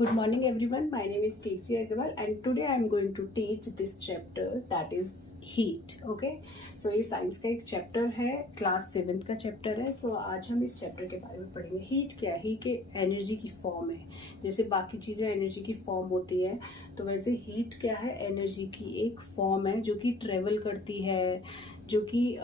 good morning everyone. My name is Kirti Agarwal and today I am going to teach this chapter that is heat. Okay, so ये science का एक chapter है, class 7th का chapter है. सो आज हम इस चैप्टर के बारे में पढ़ेंगे. हीट क्या है? हीट एक एनर्जी की फॉर्म है. जैसे बाकी चीज़ें एनर्जी की फॉर्म होती है, तो वैसे हीट क्या है? एनर्जी की एक फॉर्म है जो कि ट्रेवल करती है, जो कि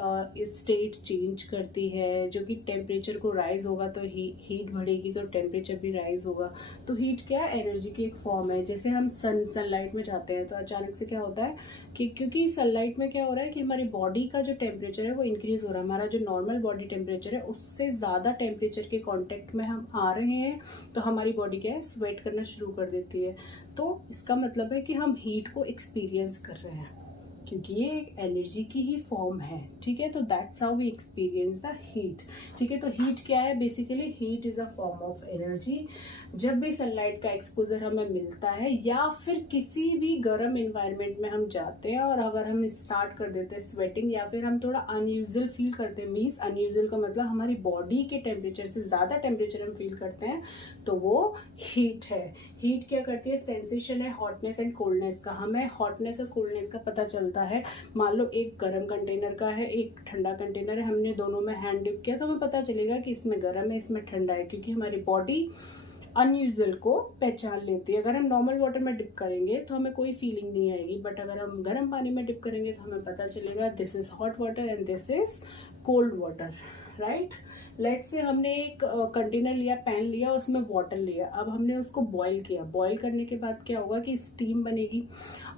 स्टेट चेंज करती है, जो कि टेम्परेचर को राइज होगा तो हीट बढ़ेगी तो टेम्परेचर भी राइज होगा. तो हीट क्या है? एनर्जी की एक फॉर्म है. जैसे हम सनलाइट में जाते हैं तो अचानक से क्या होता है कि क्योंकि सनलाइट में क्या हो रहा है कि हमारी बॉडी का जो टेम्परेचर है वो इंक्रीज हो रहा है. हमारा जो नॉर्मल बॉडी टेम्परेचर है उससे ज़्यादा टेम्परेचर के कॉन्टेक्ट में हम आ रहे हैं तो हमारी बॉडी क्या है? स्वेट करना शुरू कर देती है. तो इसका मतलब है कि हम हीट को एक्सपीरियंस कर रहे हैं क्योंकि ये एक एनर्जी की ही फॉर्म है. ठीक है, तो that's how we experience the heat. ठीक है, तो हीट क्या है? Basically heat is a form of energy. जब भी सनलाइट का एक्सपोजर हमें मिलता है या फिर किसी भी गर्म इन्वायरमेंट में हम जाते हैं और अगर हम स्टार्ट कर देते हैं स्वेटिंग या फिर हम थोड़ा अनयूजुअल फील करते हैं, मीन्स अनयूजुअल का मतलब हमारी बॉडी के टेम्परेचर से ज़्यादा टेम्परेचर हम फील करते हैं, तो वो हीट है. हीट क्या करती है? सेंसेशन है हॉटनेस एंड कोल्डनेस का. हमें हॉटनेस और कोल्डनेस का पता चलता है. मान लो एक गर्म कंटेनर का है, एक ठंडा कंटेनर है, हमने दोनों में हैंड डिप किया तो हमें पता चलेगा कि इसमें गर्म है, इसमें ठंडा है, क्योंकि हमारी बॉडी अनयूजुअल को पहचान लेती है. अगर हम नॉर्मल वाटर में डिप करेंगे तो हमें कोई फीलिंग नहीं आएगी, बट अगर हम गर्म पानी में डिप करेंगे तो हमें पता चलेगा this is hot water and this is cold water. Right, let say हमने एक कंटेनर लिया, पैन लिया, उसमें वाटर लिया. अब हमने उसको बॉईल किया. बॉईल करने के बाद क्या होगा कि स्टीम बनेगी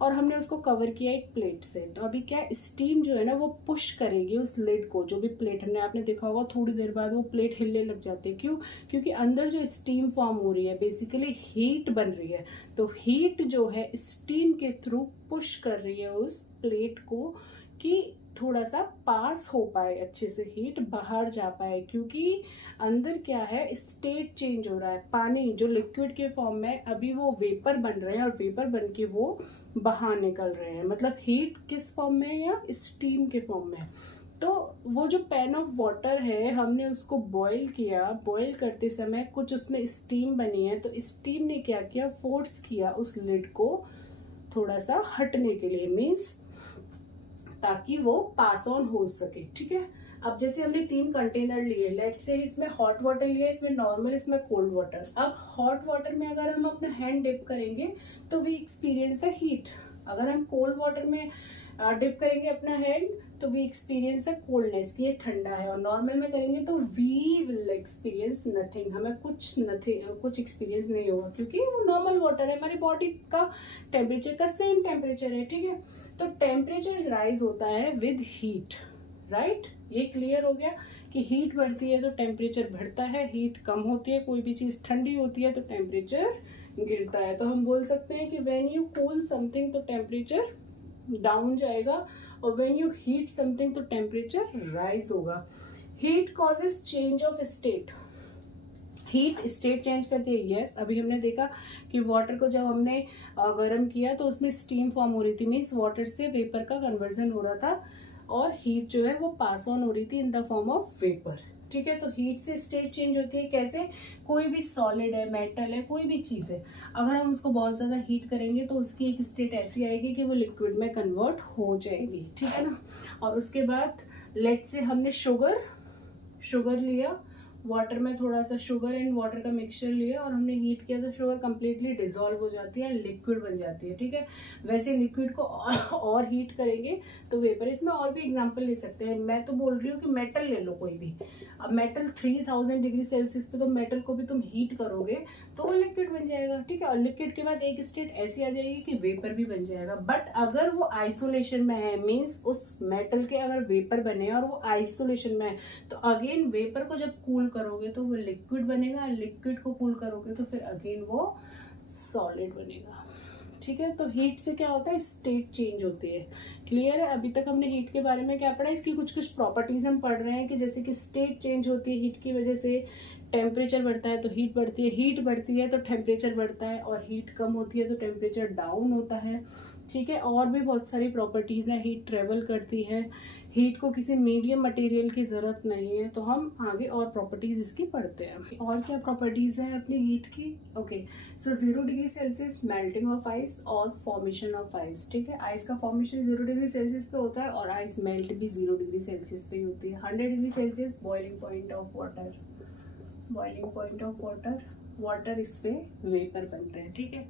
और हमने उसको कवर किया एक प्लेट से. तो अभी क्या स्टीम जो है ना वो पुश करेगी उस लिड को. जो भी प्लेट हमने, आपने देखा होगा थोड़ी देर बाद वो प्लेट हिलने लग जाती है. क्यों? क्योंकि अंदर जो स्टीम फॉर्म हो रही है, बेसिकली हीट बन रही है. तो हीट जो है स्टीम के थ्रू पुश कर रही है उस प्लेट को कि थोड़ा सा पास हो पाए, अच्छे से हीट बाहर जा पाए. क्योंकि अंदर क्या है? स्टेट चेंज हो रहा है. पानी जो लिक्विड के फॉर्म में, अभी वो वेपर बन रहे हैं और वेपर बन के वो बाहर निकल रहे हैं. मतलब हीट किस फॉर्म में है? या स्टीम के फॉर्म में. तो वो जो पैन ऑफ वाटर है, हमने उसको बॉईल किया. बॉईल करते समय कुछ उसमें स्टीम बनी है, तो स्टीम ने क्या किया? फोर्स किया उस लिड को थोड़ा सा हटने के लिए, मीन्स ताकि वो पास ऑन हो सके. ठीक है, अब जैसे हमने 3 कंटेनर लिए, लेट से इसमें हॉट वाटर लिया, इसमें नॉर्मल, इसमें कोल्ड वाटर. अब हॉट वाटर में अगर हम अपना हैंड डिप करेंगे तो वी एक्सपीरियंस द हीट. अगर हम कोल्ड वाटर में डिप करेंगे अपना हैंड तो वी एक्सपीरियंस द कोल्डनेस, ये ठंडा है. और नॉर्मल में करेंगे तो वी विल एक्सपीरियंस नथिंग, हमें कुछ एक्सपीरियंस नहीं होगा, क्योंकि वो नॉर्मल वाटर है. हमारी बॉडी का टेम्परेचर का सेम टेम्परेचर है. ठीक है, तो टेम्परेचर राइज होता है विद हीट. राइट, ये क्लियर हो गया कि हीट बढ़ती है तो टेम्परेचर बढ़ता है, हीट कम होती है, कोई भी चीज़ ठंडी होती है तो टेम्परेचर गिरता है. तो हम बोल सकते हैं कि व्हेन यू कूल समथिंग तो टेम्परेचर डाउन जाएगा और व्हेन यू हीट समथिंग तो टेम्परेचर राइज होगा. Heat causes change of state. Heat state change करती है. यस, अभी हमने देखा कि वाटर को जब हमने गर्म किया तो उसमें स्टीम फॉर्म हो रही थी, मीन्स वाटर से वेपर का कन्वर्जन हो रहा था और हीट जो है वो पास ऑन हो रही थी इन द फॉर्म ऑफ वेपर. ठीक है, तो हीट से स्टेट चेंज होती है. कैसे? कोई भी सॉलिड है, मेटल है, कोई भी चीज़ है, अगर हम उसको बहुत ज़्यादा हीट करेंगे तो उसकी एक स्टेट ऐसी आएगी कि वो लिक्विड में कन्वर्ट हो जाएगी. ठीक है ना. और उसके बाद लेट से हमने शुगर लिया, वाटर में थोड़ा सा शुगर एंड वाटर का मिक्सचर लिया और हमने हीट किया तो शुगर कंप्लीटली डिजोल्व हो जाती है, लिक्विड बन जाती है. ठीक है, वैसे लिक्विड को और हीट करेंगे तो वेपर. इसमें और भी एग्जांपल ले सकते हैं. मैं तो बोल रही हूँ कि मेटल ले लो कोई भी. अब मेटल 3000 डिग्री सेल्सियस पे तो मेटल को भी तुम हीट करोगे तो वो लिक्विड बन जाएगा. ठीक है, और लिक्विड के बाद एक स्टेट ऐसी आ जाएगी कि वेपर भी बन जाएगा. बट अगर वो आइसोलेशन में है, मीन्स उस मेटल के अगर वेपर बने और वो आइसोलेशन में है, तो अगेन वेपर को जब कूल करोगे तो वो लिक्विड बनेगा, लिक्विड को कूल करोगे तो फिर अगेन वो सॉलिड बनेगा. ठीक है, तो हीट से क्या होता है? स्टेट चेंज होती है. क्लियर है? अभी तक हमने हीट के बारे में क्या पढ़ा? इसकी कुछ प्रॉपर्टीज हम पढ़ रहे हैं कि जैसे कि स्टेट चेंज होती है हीट की वजह से, टेम्परेचर बढ़ता है तो हीट बढ़ती है, हीट बढ़ती है तो टेम्परेचर बढ़ता है, और हीट कम होती है तो टेम्परेचर डाउन होता है। ठीक है, और भी बहुत सारी प्रॉपर्टीज़ हैं। हीट ट्रेवल करती है, हीट को किसी मीडियम मटेरियल की ज़रूरत नहीं है। तो हम आगे और प्रॉपर्टीज़ इसकी पढ़ते हैं। और क्या प्रॉपर्टीज़ हैं अपनी हीट की? Okay, so 0 degree Celsius melting of ice और फॉर्मेशन ऑफ आइस। ठीक है, आइस का फॉर्मेशन 0 डिग्री सेल्सियस पे होता है और आइस मेल्ट भी 0 डिग्री सेल्सियस पे ही होती है। 100 degree Celsius boiling point of water, boiling point of water, water इस पे वेपर बनते हैं। ठीक है,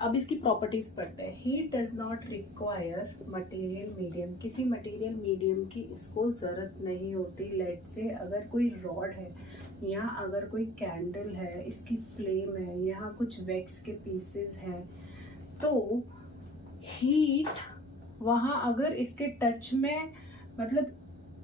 अब इसकी प्रॉपर्टीज पढ़ते हैं। Heat does not require material medium, किसी मटेरियल मीडियम की इसको ज़रूरत नहीं होती। लेट से अगर कोई रॉड है या अगर कोई कैंडल है, इसकी फ्लेम है, यहाँ कुछ वैक्स के पीसेस हैं, तो हीट वहाँ अगर इसके टच में, मतलब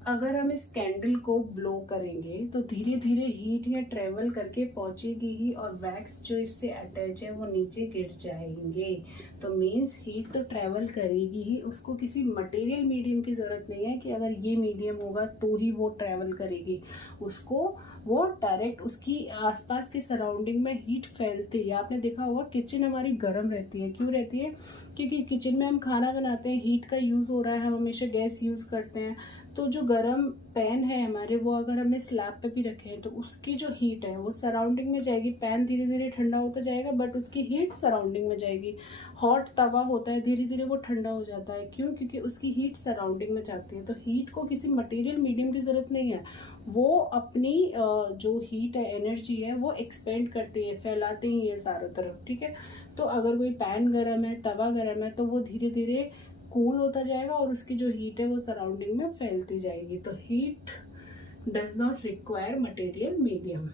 अगर हम इस कैंडल को ब्लो करेंगे तो धीरे धीरे हीट यहाँ ट्रेवल करके पहुंचेगी ही, और वैक्स जो इससे अटैच है वो नीचे गिर जाएंगे। तो मीन्स हीट तो ट्रेवल करेगी ही, उसको किसी मटेरियल मीडियम की ज़रूरत नहीं है कि अगर ये मीडियम होगा तो ही वो ट्रेवल करेगी। उसको वो डायरेक्ट उसकी आसपास के सराउंडिंग में हीट फैलती है। आपने देखा होगा किचन हमारी गर्म रहती है, क्यों रहती है? क्योंकि किचन में हम खाना बनाते हैं, हीट का यूज़ हो रहा है, हम हमेशा गैस यूज़ करते हैं। तो जो गरम पैन है हमारे, वो अगर हमने स्लैब पे भी रखे हैं तो उसकी जो हीट है वो सराउंडिंग में जाएगी। पैन धीरे धीरे ठंडा होता जाएगा बट उसकी हीट सराउंडिंग में जाएगी। हॉट तवा होता है, धीरे धीरे वो ठंडा हो जाता है। क्यों? क्योंकि उसकी हीट सराउंडिंग में जाती है। तो हीट को किसी मटेरियल मीडियम की ज़रूरत नहीं है, वो अपनी जो हीट है, एनर्जी है, वो एक्सपेंड करती है, फैलाते ही है चारों तरफ। ठीक है, तो अगर कोई पैन गर्म है, तवा गर्म है, तो वो धीरे धीरे कूल होता जाएगा और उसकी जो हीट है वो सराउंडिंग में फैलती जाएगी। तो heat does not require material medium.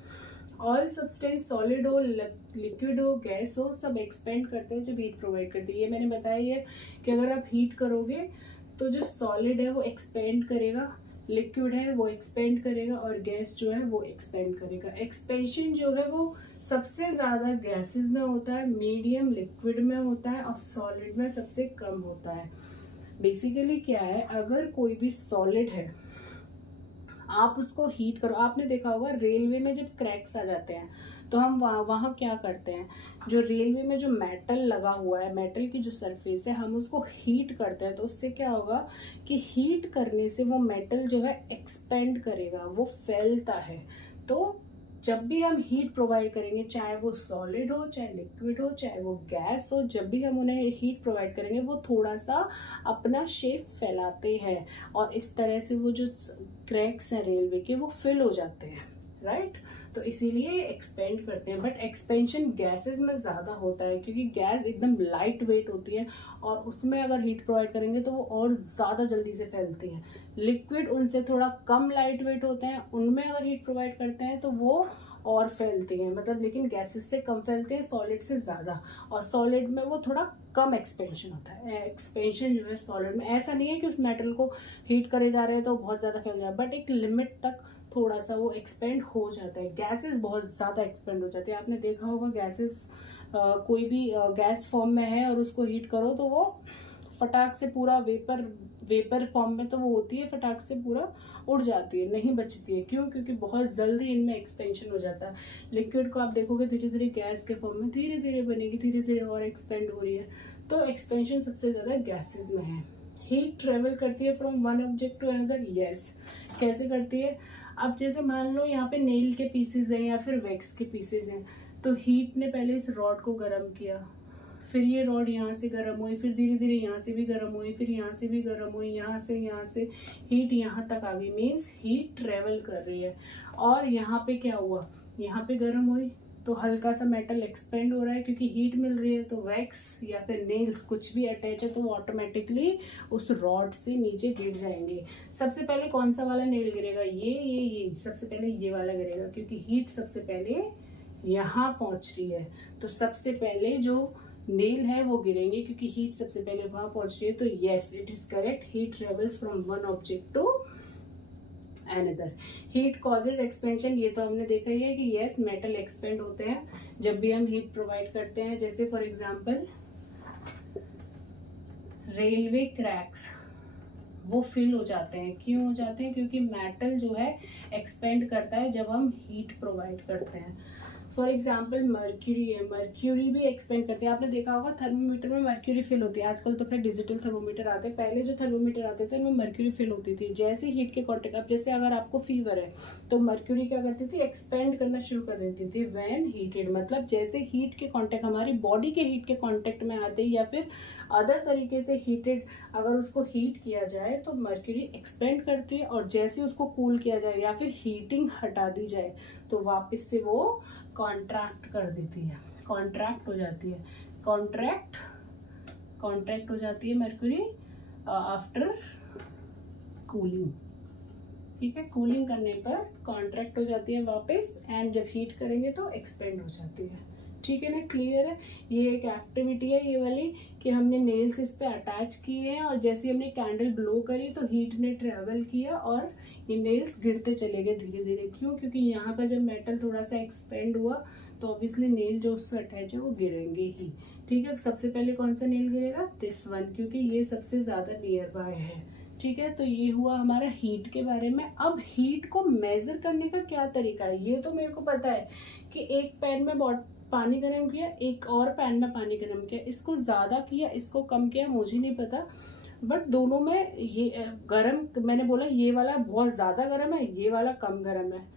Oil substance solid हो, लिक्विड हो, गैस हो, सब एक्सपेंड करते हैं जब हीट प्रोवाइड करती है। ये मैंने बताया है कि अगर आप हीट करोगे तो जो सॉलिड है वो एक्सपेंड करेगा, लिक्विड है वो एक्सपेंड करेगा, और गैस जो है वो एक्सपेंड करेगा। एक्सपेंशन जो है वो सबसे ज़्यादा गैसेस में होता है, मीडियम लिक्विड में होता है, और सॉलिड में सबसे कम होता है। बेसिकली क्या है, अगर कोई भी सॉलिड है आप उसको हीट करो, आपने देखा होगा रेलवे में जब क्रैक्स आ जाते हैं तो हम वहाँ क्या करते हैं, जो रेलवे में जो मेटल लगा हुआ है, मेटल की जो सरफेस है, हम उसको हीट करते हैं। तो उससे क्या होगा कि हीट करने से वो मेटल जो है एक्सपेंड करेगा, वो फैलता है। तो जब भी हम हीट प्रोवाइड करेंगे, चाहे वो सॉलिड हो, चाहे लिक्विड हो, चाहे वो गैस हो, जब भी हम उन्हें हीट प्रोवाइड करेंगे वो थोड़ा सा अपना शेप फैलाते हैं, और इस तरह से वो जो क्रैक्स हैं रेलवे के वो फिल हो जाते हैं। राइट, तो इसीलिए एक्सपेंड करते हैं। बट एक्सपेंशन गैसेस में ज़्यादा होता है, क्योंकि गैस एकदम लाइट वेट होती है और उसमें अगर हीट प्रोवाइड करेंगे तो वो और ज़्यादा जल्दी से फैलती हैं। लिक्विड उनसे थोड़ा कम लाइट वेट होते हैं, उनमें अगर हीट प्रोवाइड करते हैं तो वो और फैलती हैं, मतलब लेकिन गैसेस से कम फैलते हैं, सॉलिड से ज़्यादा। और सॉलिड में वो थोड़ा कम एक्सपेंशन होता है। एक्सपेंशन जो है सॉलिड में, ऐसा नहीं है कि उस मेटल को हीट करे जा रहे हैं तो बहुत ज़्यादा फैल जाए, बट एक लिमिट तक थोड़ा सा वो एक्सपेंड हो जाता है। गैसेस बहुत ज़्यादा एक्सपेंड हो जाती है। आपने देखा होगा गैसेस, कोई भी गैस फॉर्म में है और उसको हीट करो तो वो फटाक से पूरा वेपर फॉर्म में तो वो होती है, फटाक से पूरा उड़ जाती है, नहीं बचती है। क्यों? क्योंकि बहुत जल्दी इनमें एक्सपेंशन हो जाता है। लिक्विड को आप देखोगे धीरे धीरे गैस के फॉर्म में धीरे धीरे बनेगी, धीरे धीरे और एक्सपेंड हो रही है। तो एक्सपेंशन सबसे ज़्यादा गैसेस में है। हीट ट्रेवल करती है from one object to another. Yes, कैसे करती है? अब जैसे मान लो यहाँ पे नेल के पीसेज हैं या फिर वैक्स के पीसेज हैं, तो हीट ने पहले इस रॉड को गर्म किया, फिर ये रॉड यहाँ से गर्म हुई, फिर धीरे धीरे यहाँ से भी गर्म हुई, फिर यहाँ से भी गर्म हुई, यहाँ से हीट यहाँ तक आ गई। मीन्स हीट ट्रेवल कर रही है। और यहाँ पे क्या हुआ, यहाँ पे गर्म हुई तो हल्का सा मेटल एक्सपेंड हो रहा है, क्योंकि हीट मिल रही है। तो वैक्स या फिर नेल्स कुछ भी अटैच है तो वो ऑटोमेटिकली उस रॉड से नीचे गिर जाएंगे। सबसे पहले कौन सा वाला नेल गिरेगा? ये सबसे पहले ये वाला गिरेगा, क्योंकि हीट सबसे पहले यहाँ पहुँच रही है। तो सबसे पहले जो नेल है वो गिरेंगे, क्योंकि हीट सबसे पहले वहां पहुंच रही है। तो yes, it is correct. Heat travels from one object to another. Heat causes expansion, ये तो हमने देखा ही है कि यस, मेटल एक्सपेंड होते हैं जब भी हम हीट प्रोवाइड करते हैं। जैसे फॉर एग्जांपल रेलवे क्रैक्स, वो फिल हो जाते हैं। क्यों हो जाते हैं? क्योंकि मेटल जो है एक्सपेंड करता है जब हम हीट प्रोवाइड करते हैं। फॉर एग्जाम्पल मर्क्यूरी है, मर्क्यूरी भी एक्सपेंड करती है। आपने देखा होगा थर्मोमीटर में मर्क्यूरी फिल होती है। आजकल तो खैर डिजिटल थर्मोमीटर आते हैं, पहले जो थर्मोमीटर आते थे उनमें मर्क्यूरी फिल होती थी। जैसे हीट के कॉन्टेक्ट, अब जैसे अगर आपको फीवर है तो मर्क्यूरी क्या करती थी? एक्सपेंड करना शुरू कर देती थी व्हेन हीटेड। मतलब जैसे हीट के कॉन्टेक्ट, हमारी बॉडी के हीट के कॉन्टेक्ट में आते या फिर अदर तरीके से हीटेड अगर उसको हीट किया जाए तो मर्क्यूरी एक्सपेंड करती है, और जैसे उसको कूल किया जाए या फिर हीटिंग हटा दी जाए तो वापस से वो कॉन्ट्रैक्ट कर देती है, कॉन्ट्रैक्ट हो जाती है, कॉन्ट्रैक्ट हो जाती है मर्क्यूरी आफ्टर कूलिंग। ठीक है, कूलिंग करने पर कॉन्ट्रैक्ट हो जाती है वापस, एंड जब हीट करेंगे तो एक्सपेंड हो जाती है। ठीक है ना, क्लियर है? ये एक एक्टिविटी है ये वाली कि हमने नेल्स इस पे अटैच किए हैं, और जैसे हमने कैंडल ब्लो करी तो हीट ने ट्रेवल किया और ये नेल्स गिरते चले गए धीरे धीरे। क्यों? क्योंकि यहाँ का जब मेटल थोड़ा सा एक्सपेंड हुआ तो ऑब्वियसली नेल जो उससे अटैच है वो गिरेंगे ही। ठीक है, सबसे पहले कौन सा नेल गिरेगा? दिस वन, क्योंकि ये सबसे ज्यादा नियर बाय है। ठीक है, तो ये हुआ हमारा हीट के बारे में। अब हीट को मेजर करने का क्या तरीका है? ये तो मेरे को पता है कि एक पैन में पानी गर्म किया, एक और पैन में पानी गर्म किया, इसको ज़्यादा किया, इसको कम किया, मुझे नहीं पता, बट दोनों में ये गर्म, मैंने बोला ये वाला बहुत ज़्यादा गर्म है, ये वाला कम गर्म है,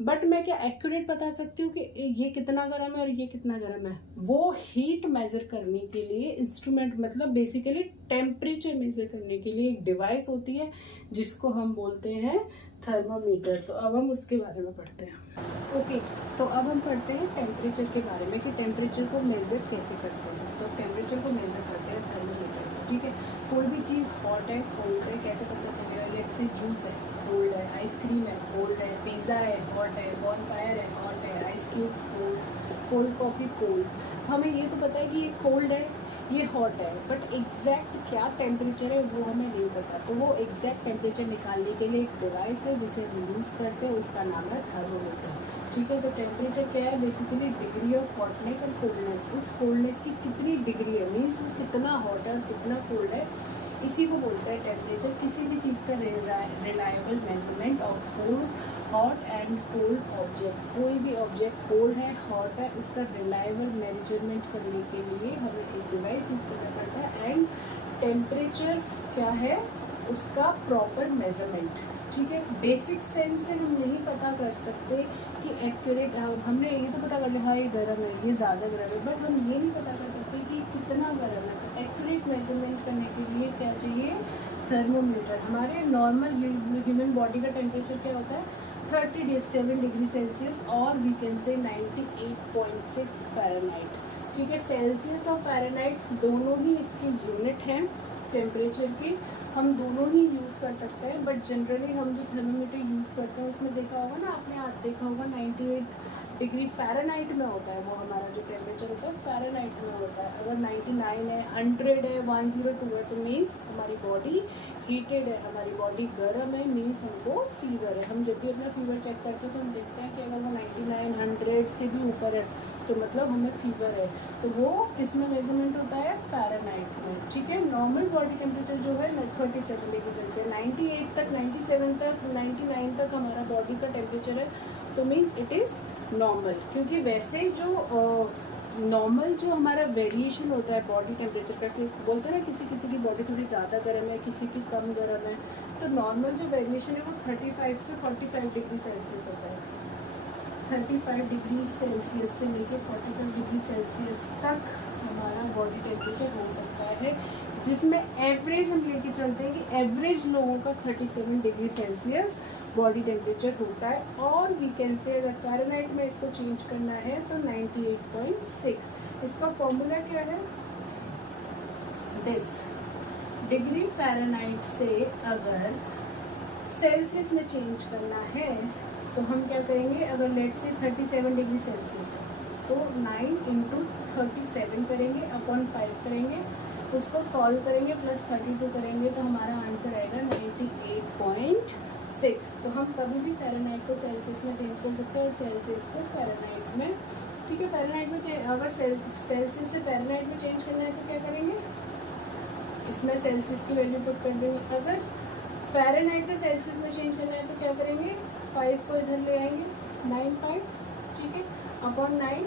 बट मैं क्या एक्यूरेट बता सकती हूँ कि ये कितना गर्म है और ये कितना गर्म है? वो हीट मेजर करने के लिए इंस्ट्रूमेंट, मतलब बेसिकली टेम्परेचर मेजर करने के लिए एक डिवाइस होती है जिसको हम बोलते हैं थर्मोमीटर। तो अब हम उसके बारे में पढ़ते हैं। ओके, तो अब हम पढ़ते हैं टेम्परेचर के बारे में कि टेम्परेचर को मेजर कैसे करते हैं। तो टेम्परेचर को मेजर करते हैं थर्मोमीटर से। ठीक है, कोई भी चीज़ हॉट है कोल्ड है कैसे पता चलेगा? लेट्स से जूस है कोल्ड है, आइसक्रीम है कोल्ड है, पिज़्ज़ा है हॉट है, बॉनफायर है हॉट है, ice cubes cold coffee cold. तो हमें ये तो पता है कि ये कोल्ड है ये हॉट है, बट एग्जैक्ट क्या टेम्परेचर है वो हमें नहीं पता। तो वो एग्जैक्ट टेम्परेचर निकालने के लिए एक डिवाइस है जिसे हम यूज़ करते हैं, उसका नाम है थर्मोमीटर। ठीक है, तो टेम्परेचर क्या है? Basically degree of hotness and coldness. उस कोल्डनेस की कितनी डिग्री है, मीन्स वो कितना हॉट है और कितना कोल्ड है, इसी को बोलते हैं टेम्परेचर। किसी भी चीज़ का reliable measurement of cold, hot and cold object. कोई भी ऑब्जेक्ट कोल्ड है हॉट है उसका रिलायबल मेजरमेंट करने के लिए हमें एक डिवाइस यूज़ करना पड़ता है, एंड टेम्परेचर क्या है? उसका प्रॉपर मेजरमेंट। ठीक है, बेसिक सेंस से हम नहीं पता कर सकते कि एक्यूरेट, हमने ये तो पता कर लिया हाँ ये गर्म है ये ज़्यादा गर्म है, बट हम ये नहीं पता कर सकते कि कितना गर्म है। तो एक्यूरेट मेजरमेंट करने के लिए क्या चाहिए? थर्मोमीटर। हमारे नॉर्मल ह्यूमन बॉडी का टेम्परेचर क्या होता है? 37 डिग्री सेल्सियस, और वी कैन से 98.6 फ़ारेनहाइट। ठीक है, सेल्सियस और फ़ारेनहाइट दोनों ही इसकी यूनिट हैं टेम्परेचर की, हम दोनों ही यूज़ कर सकते हैं, बट जनरली हम जो थर्मोमीटर यूज़ करते हैं उसमें देखा होगा ना आपने, आज देखा होगा 98 डिग्री फ़ारेनहाइट में होता है। वो हमारा जो टेम्परेचर होता है फ़ारेनहाइट में होता है। अगर 99 है, 100 है, 102 है तो मीन्स हमारी बॉडी हीटेड है, हमारी बॉडी गर्म है, मीन्स हमको फीवर है। हम जब भी अपना फीवर चेक करते हैं तो हम देखते हैं कि अगर वो 99 100 से भी ऊपर है तो मतलब हमें फीवर है। तो वो किस में मेजरमेंट होता है? फ़ारेनहाइट में। ठीक है, नॉर्मल बॉडी टेम्परेचर जो है 37 डिग्री सेल्सियस, 98 तक, 97 तक, 99 तक हमारा बॉडी का टेम्परेचर है, तो मीन्स इट इज़ नॉर्मल। क्योंकि वैसे जो नॉर्मल जो हमारा वेरिएशन होता है बॉडी टेम्परेचर का, कि बोलते हैं ना किसी किसी की बॉडी थोड़ी ज़्यादा गर्म है किसी की कम गर्म है, तो नॉर्मल जो वेरिएशन है वो 35 से 45 डिग्री सेल्सियस होता है। 35 डिग्री सेल्सियस से लेकर 45 डिग्री सेल्सियस तक हमारा बॉडी टेम्परेचर हो सकता है, जिसमें एवरेज हम लेके चलते हैं कि एवरेज लोगों का 37 डिग्री सेल्सियस बॉडी टेम्परेचर होता है। और वी कैन से अगर फ़ारेनहाइट में इसको चेंज करना है तो 98.6। इसका फॉर्मूला क्या है? दिस डिग्री फ़ारेनहाइट से अगर सेल्सियस में चेंज करना है तो हम क्या करेंगे? अगर लेट से 37 डिग्री सेल्सियस है तो 9 × 37 करेंगे अपॉन 5 करेंगे, उसको सॉल्व करेंगे प्लस 32 करेंगे तो हमारा आंसर आएगा 98.6। तो हम कभी भी फ़ारेनहाइट को सेल्सियस में चेंज कर सकते हैं और सेल्सियस को फ़ारेनहाइट में। ठीक है, फ़ारेनहाइट में अगर सेल्सियस से फ़ारेनहाइट में चेंज करना है तो क्या करेंगे? इसमें सेल्सियस की वैल्यू पुट कर देंगे। अगर फ़ारेनहाइट से सेल्सियस में चेंज करना है तो क्या करेंगे, 5 को इधर ले आएंगे, 9 ठीक है, अपॉन 9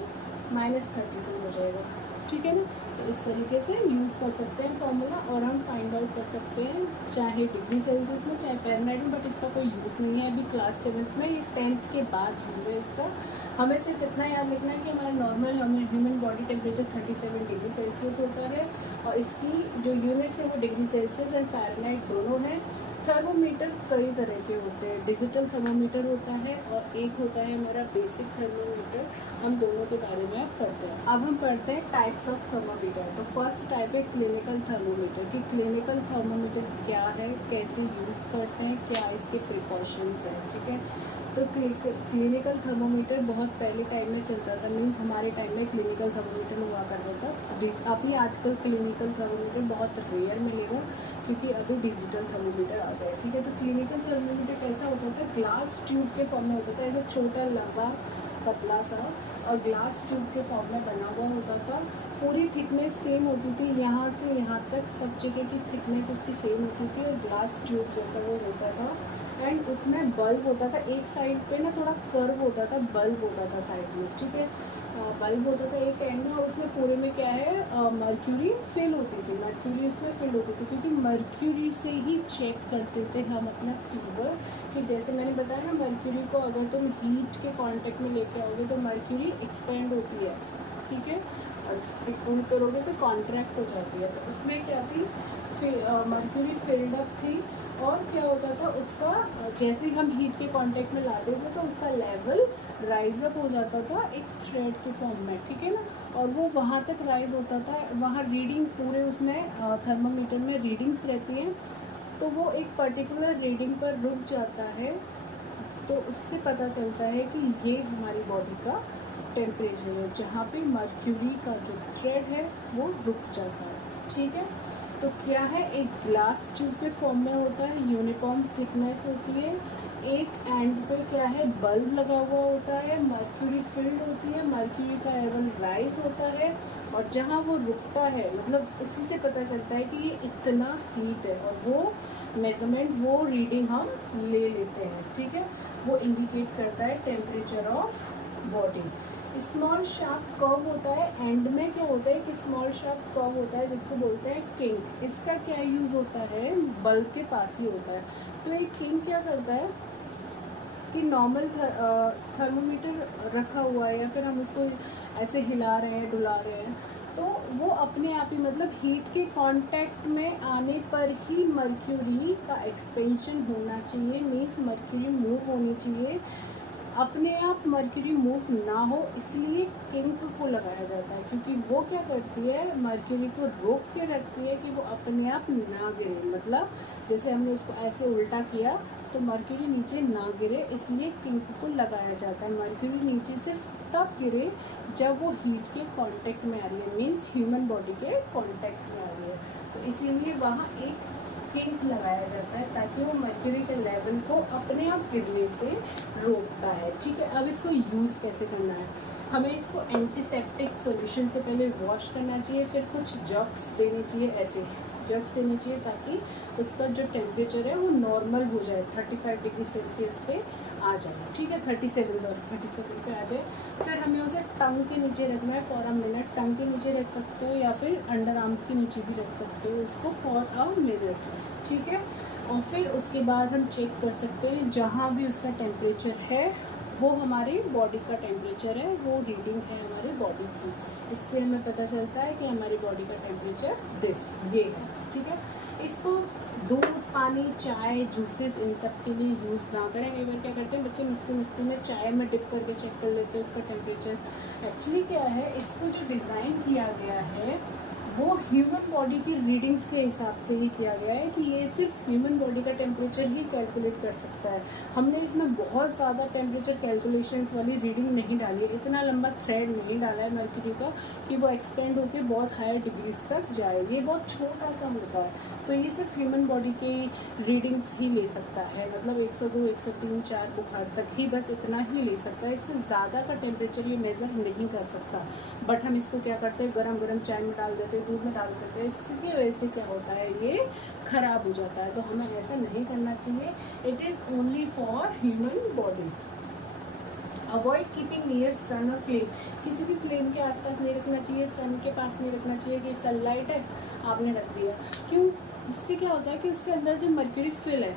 -32 हो जाएगा, ठीक है ना। तो इस तरीके से यूज़ कर सकते हैं फॉर्मूला, और हम फाइंड आउट कर सकते हैं चाहे डिग्री सेल्सियस में चाहे फ़ारेनहाइट में, बट इसका कोई यूज़ नहीं है अभी क्लास 7th में, ये 10th के बाद यूज़ है इसका। हमें सिर्फ इतना याद रखना है कि हमारा normal human body temperature 37 degree Celsius होता है, और इसकी जो यूनिट्स है वो डिग्री सेल्सियस एंड फ़ारेनहाइट दोनों हैं। थर्मोमीटर कई तरह के होते हैं, डिजिटल थर्मोमीटर होता है और एक होता है हमारा बेसिक थर्मोमीटर, हम दोनों के बारे में अब पढ़ते हैं। अब हम पढ़ते हैं टाइप्स ऑफ थर्मोमीटर। तो फर्स्ट टाइप है क्लिनिकल थर्मोमीटर, कि क्लिनिकल थर्मोमीटर क्या है, कैसे यूज़ करते हैं, क्या इसके प्रिकॉशंस हैं, ठीक है। तो क्लिनिकल थर्मोमीटर बहुत पहले टाइम में चलता था, मीन्स हमारे टाइम में क्लिनिकल थर्मोमीटर हुआ करता था। अभी आजकल क्लिनिकल थर्मोमीटर बहुत रेयर मिलेगा क्योंकि अभी डिजिटल थर्मोमीटर आ गया है, ठीक है। तो क्लिनिकल थर्मोमीटर कैसा होता था, ग्लास ट्यूब के फॉर्म में होता था, ऐसा छोटा लंबा पतला सा, और ग्लास ट्यूब के फॉर्म में बना हुआ होता था। पूरी थिकनेस सेम होती थी, यहाँ से यहाँ तक सब जगह की थिकनेस उसकी सेम होती थी, और ग्लास ट्यूब जैसा वो होता था। एंड उसमें बल्ब होता था, एक साइड पे ना थोड़ा कर्व होता था, बल्ब होता था साइड में, ठीक है। बल्ब होता था एक एंड में, और उसमें पूरे में क्या है, मर्क्यूरी फिल होती थी, मर्क्यूरी उसमें फिल होती थी, क्योंकि मर्क्यूरी से ही चेक करते थे हम अपना फीवर। कि जैसे मैंने बताया ना, मर्क्यूरी को अगर तुम हीट के कांटेक्ट में लेके आओगे तो मर्क्यूरी एक्सपेंड होती है, ठीक है, सिकुड़ करोगे तो कॉन्ट्रैक्ट हो जाती है। तो उसमें क्या थी, मर्क्यूरी फिल्ड अप थी, और क्या होता था उसका, जैसे हम हीट के कांटेक्ट में लाते थे तो उसका लेवल राइज अप हो जाता था एक थ्रेड के फॉर्म में, ठीक है ना, और वो वहाँ तक राइज होता था, वहाँ रीडिंग पूरे उसमें थर्मामीटर में रीडिंग्स रहती हैं, तो वो एक पर्टिकुलर रीडिंग पर रुक जाता है, तो उससे पता चलता है कि ये हमारी बॉडी का टेम्परेचर है, जहाँ पे मर्क्यूरी का जो थ्रेड है वो रुक जाता है, ठीक है। तो क्या है, एक ग्लास ट्यूब के फॉर्म में होता है, यूनिफॉर्म थिकनेस होती है, एक एंड पे क्या है, बल्ब लगा हुआ होता है, मर्क्यूरी फिल्ड होती है, मर्क्यूरी का लेवल राइज होता है, और जहाँ वो रुकता है मतलब उसी से पता चलता है कि ये इतना हीट है, और वो मेजरमेंट, वो रीडिंग हम ले लेते हैं, ठीक है। वो इंडिकेट करता है temperature of body. Small sharp curve होता है, एंड में क्या होता है कि स्मॉल शार्प कर्व होता है जिसको बोलते हैं किंग। इसका क्या यूज़ होता है, बल्ब के पास ही होता है। तो एक किंग क्या करता है कि नॉर्मल थर्मोमीटर रखा हुआ है, या फिर हम उसको ऐसे हिला रहे हैं, डुला रहे हैं, तो वो अपने आप ही मतलब हीट के कांटेक्ट में आने पर ही मर्क्यूरी का एक्सपेंशन होना चाहिए, मीन्स मर्क्यूरी मूव होनी चाहिए। अपने आप मर्क्यूरी मूव ना हो इसलिए किंक को लगाया जाता है, क्योंकि वो क्या करती है, मर्क्यूरी को रोक के रखती है कि वो अपने आप ना गिरे। मतलब जैसे हमने उसको ऐसे उल्टा किया तो मर्क्यूरी नीचे ना गिरे, इसलिए किंक को लगाया जाता है। मर्क्यूरी नीचे सिर्फ तब गिरे जब वो हीट के कांटेक्ट में आ रही है, मीन्स ह्यूमन बॉडी के कांटेक्ट में आ रही है, तो इसीलिए वहाँ एक किंक लगाया जाता है ताकि वो मर्क्यूरी के लेवल को अपने आप गिरने से रोकता है, ठीक है। अब इसको यूज़ कैसे करना है, हमें इसको एंटीसेप्टिक सॉल्यूशन से पहले वॉश करना चाहिए, फिर कुछ जग्स देने चाहिए, ऐसे जग्स देने चाहिए ताकि उसका जो टेम्परेचर है वो नॉर्मल हो जाए, 35 डिग्री सेल्सियस पे आ जाए, ठीक है, 37 पे आ जाए। फिर हमें उसे टंग के नीचे रखना है फॉर अ मिनट, टंग के नीचे रख सकते हो या फिर अंडर आर्म्स के नीचे भी रख सकते हो उसको फॉर अ मिनट, ठीक है। और फिर उसके बाद हम चेक कर सकते हैं जहाँ भी उसका टेम्परेचर है वो हमारी बॉडी का टेम्परेचर है, वो रीडिंग है हमारी बॉडी की। इससे हमें पता चलता है कि हमारी बॉडी का टेम्परेचर ये है, ठीक है। इसको दूध, पानी, चाय, जूसेस इन सब के लिए यूज़ ना करें। कई बार क्या करते हैं बच्चे मस्ती मस्ती में चाय में डिप करके चेक कर लेते हैं उसका टेम्परेचर। एक्चुअली क्या है, इसको जो डिज़ाइन किया गया है वो ह्यूमन बॉडी की रीडिंग्स के हिसाब से ही किया गया है कि ये सिर्फ ह्यूमन बॉडी का टेम्परेचर ही कैलकुलेट कर सकता है। हमने इसमें बहुत ज़्यादा टेम्परेचर कैलकुलेशंस वाली रीडिंग नहीं डाली है, इतना लंबा थ्रेड नहीं डाला है मर्क्यूरी का कि वो एक्सपेंड होकर बहुत हायर डिग्रीज तक जाए, ये बहुत छोटा सा होता है। तो ये सिर्फ ह्यूमन बॉडी की रीडिंग्स ही ले सकता है, मतलब 102, 103, 4 बुखार तक ही बस इतना ही ले सकता है, इससे ज़्यादा का टेम्परेचर ये मेज़र नहीं कर सकता। बट हम इसको क्या करते हैं, गरम गरम चाय में डाल देते हैं, दूध में डाल देते हैं, इसकी वजह से क्या होता है, ये खराब हो जाता है। तो हमें ऐसा नहीं करना चाहिए। It is only for human body. Avoid keeping near sun और फ्लेम, किसी भी फ्लेम के आसपास नहीं रखना चाहिए, सन के पास नहीं रखना चाहिए कि सनलाइट है आपने रख दिया। क्यों? उससे क्या होता है कि उसके अंदर जो मर्क्यूरी फिल है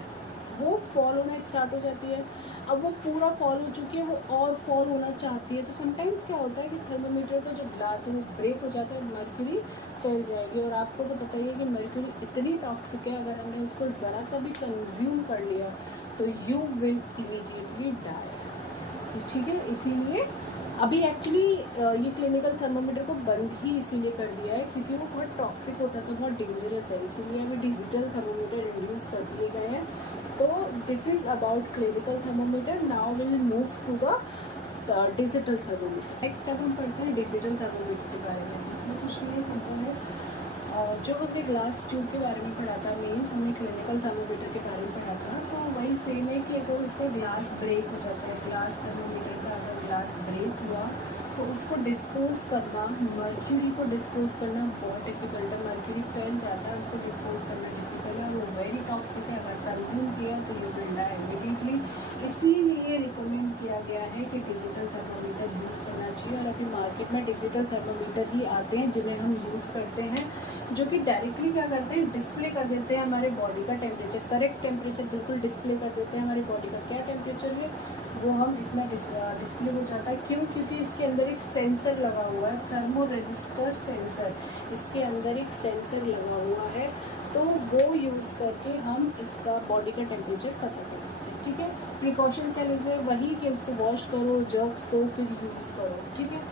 वो फॉल होना स्टार्ट हो जाती है। अब वो पूरा फॉल हो चुकी है, वो और फॉल होना चाहती है। तो समटाइम्स क्या होता है कि थर्मोमीटर का जो ग्लास है वो ब्रेक हो जाता है, मर्क्यूरी फैल जाएगी। और आपको तो पता ही है कि मर्क्यूरी इतनी टॉक्सिक है, अगर हमने उसको ज़रा सा भी कंज्यूम कर लिया तो यू विल इमीडिएटली डाई। ठीक है, इसीलिए अभी एक्चुअली ये क्लिनिकल थर्मोमीटर को बंद ही इसीलिए कर दिया है क्योंकि वो बहुत टॉक्सिक होता था, बहुत डेंजरस है। इसीलिए अभी डिजिटल थर्मोमीटर इंट्रोड्यूस कर दिए गए हैं। तो this is about clinical thermometer. Now will move to the digital thermometer. Next अब हम पढ़ते हैं डिजिटल थर्मोमीटर के बारे में। इसमें कुछ नहीं, सिंपल है। जो हमने ग्लास ट्यूब के बारे में पढ़ा था, मीन्स हमने क्लिनिकल थर्मोमीटर के बारे में पढ़ा था, तो वही सेम है कि अगर उसका ग्लास ब्रेक हो जाता है, ग्लास थर्मोमीटर का अगर ग्लास ब्रेक हुआ तो उसको डिस्पोज करना, मर्क्यूरी को डिस्पोज करना बहुत डिफिकल्ट है। मर्क्यूरी फैल जाता है, उसको डिस्पोज करना डिफिकल्ट है, वो वेरी टॉक्सिक है। अगर कंज्यूम किया तो यू विल डाई इमीडिएटली। इसीलिए रिकमेंड किया गया है कि डिजिटल थर्मोमीटर यूज़ करना चाहिए। और अभी मार्केट में डिजिटल थर्मोमीटर ही आते हैं जिन्हें हम यूज़ करते हैं, जो कि डायरेक्टली क्या करते हैं, डिस्प्ले कर देते हैं हमारे बॉडी का टेम्परेचर, करेक्ट टेम्परेचर बिल्कुल डिस्प्ले कर देते हैं। हमारी बॉडी का क्या टेम्परेचर है वो हम इसमें डिस्प्ले हो जाता है। क्यों? क्योंकि इसके अंदर एक सेंसर लगा हुआ है, थर्मो रजिस्टर सेंसर। इसके अंदर एक सेंसर लगा हुआ है, तो वो यूज़ करके हम इसका बॉडी का टेम्परेचर पता कर सकते हैं। ठीक है, प्रिकॉशंस क्या लीजिए, वही कि उसको वॉश करो, जर्क्स दो, फिर यूज़ करो। ठीक है,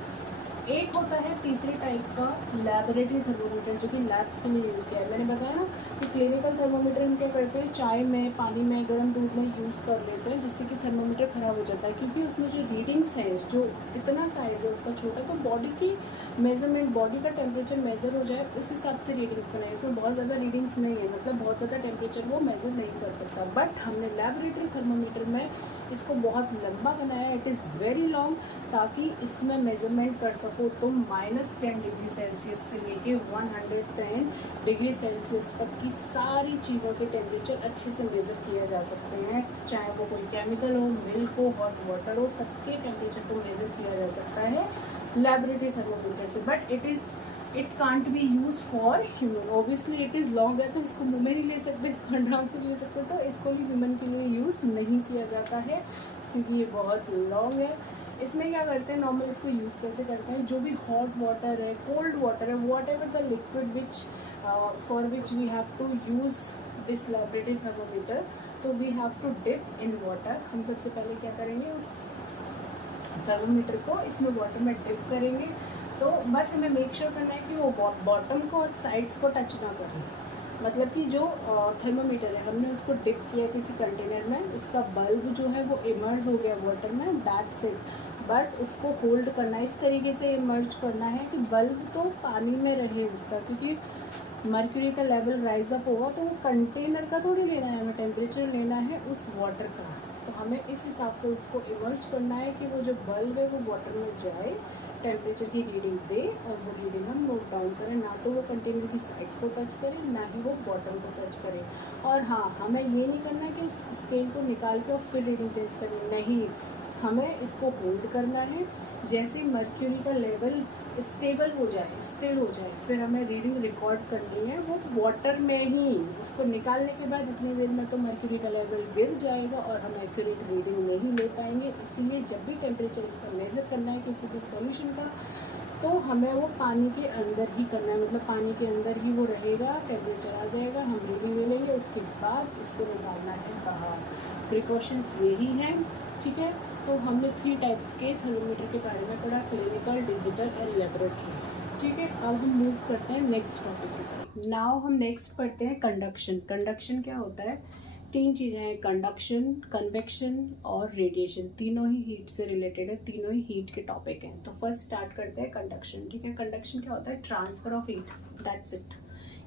एक होता है तीसरे टाइप का लैबोरेटरी थर्मोमीटर, जो कि लैब्स के लिए यूज़ किया है। मैंने बताया ना कि क्लिनिकल थर्मोमीटर हम क्या करते हैं, चाय में, पानी में, गर्म दूध में यूज़ कर लेते हैं, जिससे कि थर्मोमीटर ख़राब हो जाता है। क्योंकि उसमें जो रीडिंग्स है, जो इतना साइज़ है उसका छोटा, तो बॉडी की मेजरमेंट, बॉडी का टेम्परेचर मेज़र हो जाए उस हिसाब से रीडिंग्स बनाए। उसमें बहुत ज़्यादा रीडिंग्स नहीं है, मतलब बहुत ज़्यादा टेम्परेचर वो मेज़र नहीं कर सकता। बट हमने लैबोरेटरी थर्मोमीटर में इसको बहुत लंबा बनाया, इट इज़ वेरी लॉन्ग, ताकि इसमें मेजरमेंट कर सको तो -10 डिग्री सेल्सियस से लेके 110 डिग्री सेल्सियस तक की सारी चीज़ों के टेम्परेचर अच्छे से मेज़र किए जा सकते हैं। चाहे वो कोई केमिकल हो, मिल्क हो, हॉट वाटर हो, सबके टेम्परेचर को मेज़र किया जा सकता है लैबोरेटरी थर्मोमीटर से। But it can't be use for human. Obviously it is long है, तो इसको मुँह में नहीं ले सकते, इसको आराम से ले सकते, तो इसको भी ह्यूमन के लिए यूज़ नहीं किया जाता है क्योंकि ये बहुत लॉन्ग है। इसमें क्या करते हैं, नॉर्मल इसको यूज़ कैसे करते हैं, जो भी हॉट वाटर है, कोल्ड वाटर है, whatever the liquid which for which we have to use this laboratory thermometer, तो we have to dip in water. हम सबसे पहले क्या करेंगे, उस थर्मोमीटर को इसमें वाटर में डिप करेंगे। तो बस हमें मेक श्योर करना है कि वो बॉटम को और साइड्स को टच ना करें। मतलब कि जो थर्मोमीटर है, हमने उसको डिप किया किसी कंटेनर में, उसका बल्ब जो है वो इमर्ज हो गया वाटर में, दैट्स इट। बट उसको होल्ड करना है, इस तरीके से इमर्ज करना है कि बल्ब तो पानी में रहे उसका, क्योंकि मर्क्यूरी का लेवल राइज अप होगा, तो वो कंटेनर का थोड़ी लेना है, हमें टेम्परेचर लेना है उस वाटर का। तो हमें इस हिसाब से उसको इमर्ज करना है कि वो जो बल्ब है वो वाटर में जाए, टेम्परेचर की रीडिंग दे, और वो रीडिंग हम नोट डाउन करें। ना तो वो कंटेनर की साइड्स को टच करें, ना ही वो बॉटम को टच करें। और हाँ, हमें ये नहीं करना है कि उस स्केल को निकाल के और फिर रीडिंग चेंज करें, नहीं, हमें इसको होल्ड करना है। जैसे मर्क्यूरी का लेवल स्टेबल हो जाए, स्टिल हो जाए, फिर हमें रीडिंग रिकॉर्ड करनी है वो वाटर में ही। उसको निकालने के बाद इतनी देर में तो मर्क्यूरी का लेवल गिर जाएगा और हम एक्यूरेट रीडिंग नहीं ले पाएंगे। इसीलिए जब भी टेम्परेचर इसका मेज़र करना है किसी भी सॉल्यूशन का, तो हमें वो पानी के अंदर ही करना है, मतलब पानी के अंदर ही वो रहेगा, टेम्परेचर आ जाएगा, हम रीडिंग ले लेंगे, उसके बाद इसको निकालना है बाहर। प्रिकॉशंस यही हैं। ठीक है, तो हमने 3 टाइप्स के थर्मोमीटर के बारे में पढ़ा, क्लिनिकल, डिजिटल और लेबोरेटरी। ठीक है, अब हम मूव करते हैं नेक्स्ट टॉपिक पर। नाउ हम नेक्स्ट पढ़ते हैं कंडक्शन। कंडक्शन क्या होता है, 3 चीज़ें हैं, कंडक्शन, कन्वेक्शन और रेडिएशन। तीनों ही हीट से रिलेटेड है, तीनों ही हीट के टॉपिक हैं। तो फर्स्ट स्टार्ट करते हैं कंडक्शन। ठीक है, कंडक्शन क्या होता है, transfer of heat, that's it.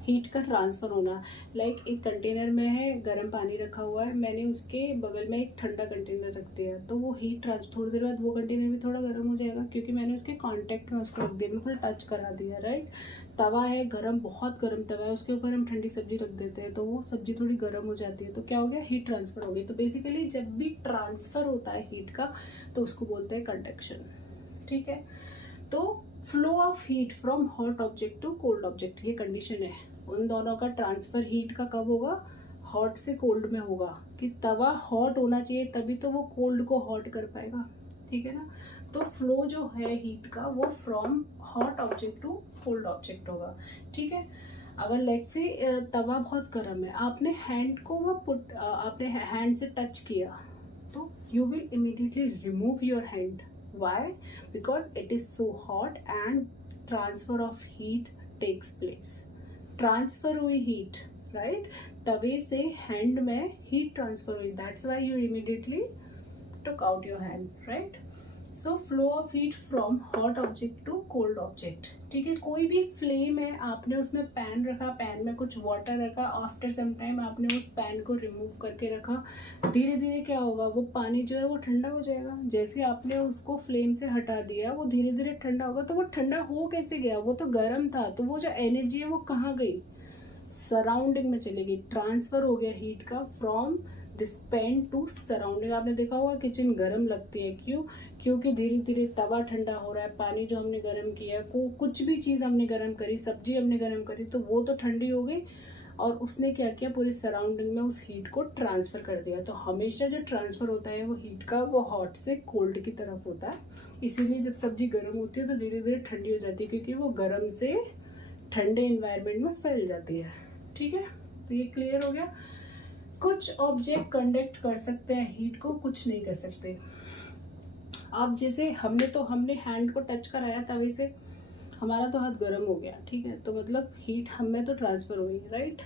Heat का ट्रांसफ़र होना। लाइक एक कंटेनर में है, गर्म पानी रखा हुआ है, मैंने उसके बगल में एक ठंडा कंटेनर रख दिया, तो वो हीट ट्रांसफर, थोड़ी देर बाद वो कंटेनर भी थोड़ा गर्म हो जाएगा क्योंकि मैंने उसके कांटेक्ट में उसको रख दिया, बिल्कुल टच करा दिया, राइट। तवा है गर्म, बहुत गर्म तवा है, उसके ऊपर हम ठंडी सब्जी रख देते हैं तो वो सब्जी थोड़ी गर्म हो जाती है, तो क्या हो गया, हीट ट्रांसफ़र हो गई। तो बेसिकली जब भी ट्रांसफ़र होता है हीट का तो उसको बोलते हैं कंडक्शन, ठीक है। तो flow of heat from hot object to cold object, ये कंडीशन है। उन दोनों का ट्रांसफर हीट का कब होगा, हॉट से कोल्ड में होगा, कि तवा हॉट होना चाहिए तभी तो वो कोल्ड को हॉट कर पाएगा, ठीक है ना। तो फ्लो जो है हीट का वो from hot object to cold object होगा, ठीक है। अगर लेट्स से तवा बहुत गर्म है, आपने हैंड को वो आपने हैंड से टच किया तो you will immediately remove your hand. Why? Because it is so hot and transfer of heat takes place. Transfer हुई heat, right? तवे से hand में heat transfer हुई. That's why you immediately took out your hand, right? So flow of heat from hot object to cold object, ठीक है। कोई भी flame है, आपने उसमें पैन रखा, पैन में कुछ वाटर रखा, आफ्टर सम टाइम आपने उस पैन को रिमूव करके रखा, धीरे धीरे क्या होगा, वो पानी जो है वो ठंडा हो जाएगा। जैसे आपने उसको फ्लेम से हटा दिया वो धीरे धीरे ठंडा होगा। तो वो ठंडा हो कैसे गया, वो तो गर्म था, तो वो जो एनर्जी है वो कहाँ गई, सराउंडिंग में चली गई। ट्रांसफर हो गया हीट का from this pan to surrounding. आपने देखा होगा किचन गर्म लगती है, क्यों, क्योंकि धीरे धीरे तवा ठंडा हो रहा है, पानी जो हमने गर्म किया, कुछ भी चीज़ हमने गर्म करी, सब्जी हमने गर्म करी, तो वो तो ठंडी हो गई और उसने क्या किया, पूरी सराउंडिंग में उस हीट को ट्रांसफ़र कर दिया। तो हमेशा जो ट्रांसफ़र होता है वो हीट का, वो हॉट से कोल्ड की तरफ होता है। इसीलिए जब सब्जी गर्म होती है तो धीरे धीरे ठंडी हो जाती है, क्योंकि वो गर्म से ठंडे इन्वायरमेंट में फैल जाती है, ठीक है। तो ये क्लियर हो गया। कुछ ऑब्जेक्ट कंडक्ट कर सकते हैं हीट को, कुछ नहीं कर सकते। अब जैसे हमने हैंड को टच कराया तवे से, हमारा तो हाथ गर्म हो गया, ठीक है, तो मतलब हीट हमें तो ट्रांसफर हुई, राइट।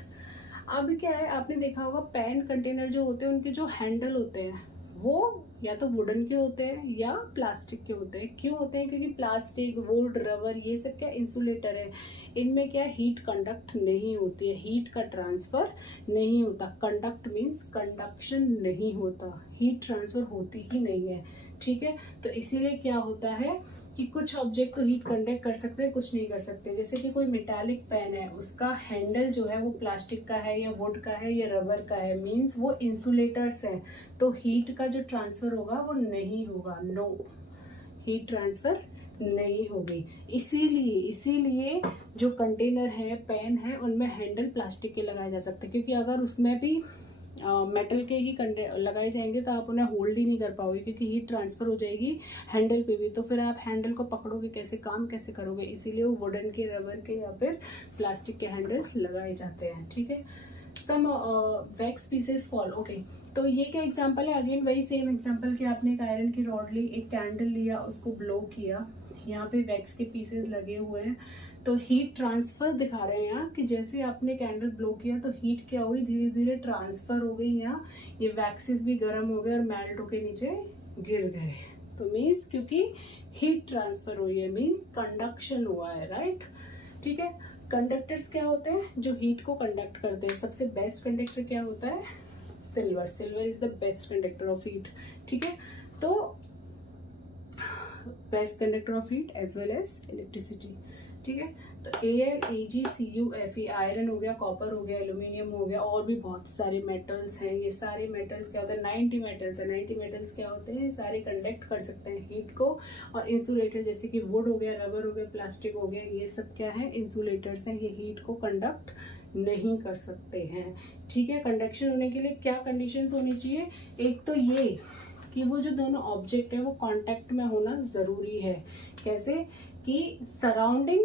अब क्या है, आपने देखा होगा पैन कंटेनर जो होते हैं उनके जो हैंडल होते हैं वो या तो वुडन के होते हैं या प्लास्टिक के होते हैं। क्यों होते हैं, क्योंकि प्लास्टिक, वुड, रबर, ये सब क्या इंसुलेटर है, इनमें क्या हीट कंडक्ट नहीं होती है, हीट का ट्रांसफर नहीं होता। कंडक्ट मीन्स कंडक्शन नहीं होता, हीट ट्रांसफर होती ही नहीं है, ठीक है। तो इसीलिए क्या होता है कि कुछ ऑब्जेक्ट तो हीट कंडक्ट कर सकते हैं, कुछ नहीं कर सकते। जैसे कि कोई मेटालिक पेन है, उसका हैंडल जो है वो प्लास्टिक का है या वुड का है या रबर का है, मीन्स वो इंसुलेटर्स हैं, तो हीट का जो ट्रांसफर होगा वो नहीं होगा, नो, हीट ट्रांसफर नहीं होगी। इसीलिए जो कंटेनर है, पेन है, उनमें हैंडल प्लास्टिक के लगाए जा सकते हैं, क्योंकि अगर उसमें भी मेटल के ही लगाए जाएंगे तो आप उन्हें होल्ड ही नहीं कर पाओगे, क्योंकि हीट ट्रांसफर हो जाएगी हैंडल पे भी, तो फिर आप हैंडल को पकड़ोगे कैसे, काम कैसे करोगे। इसीलिए वो वुडन के, रबर के या फिर प्लास्टिक के हैंडल्स लगाए जाते हैं, ठीक है। सम वैक्स पीसेस फॉल, ओके। तो ये क्या एग्जांपल है, अगेन वही सेम एग्जांपल कि आपने एक आयरन की रॉड ली, एक कैंडल लिया, उसको ब्लो किया, यहाँ पे वैक्स के पीसेस लगे हुए हैं, तो हीट ट्रांसफर दिखा रहे हैं यहाँ कि जैसे आपने कैंडल ब्लो किया तो हीट क्या हुई, धीरे धीरे ट्रांसफर हो गई, यहाँ ये वैक्सेस भी गर्म हो गए और मेल्ट होके नीचे गिर गए। तो मीन्स क्योंकि हीट ट्रांसफर हुई है, मीन्स कंडक्शन हुआ है, राइट, ठीक है। कंडक्टर्स क्या होते हैं, जो हीट को कंडक्ट करते हैं। सबसे बेस्ट कंडक्टर क्या होता है, silver. Silver is the best conductor of heat, ठीक है। तो best conductor of heat as well as electricity, ठीक है। तो AlAgCuFe, आयरन हो गया, कॉपर हो गया, एल्यूमिनियम हो गया, और भी बहुत सारे मेटल्स हैं। ये सारे मेटल्स क्या होते हैं, 90 मेटल्स है। 90 मेटल्स क्या होते हैं, सारे कंडक्ट कर सकते हैं हीट को। और इंसुलेटर जैसे कि वुड हो गया, रबर हो गया, प्लास्टिक हो गया, ये सब क्या है, इंसुलेटर्स हैं, ये हीट को कंडक्ट नहीं कर सकते हैं, ठीक है। कंडक्शन होने के लिए क्या कंडीशंस होनी चाहिए, एक तो ये कि वो जो दोनों ऑब्जेक्ट है वो कांटेक्ट में होना ज़रूरी है। कैसे कि सराउंडिंग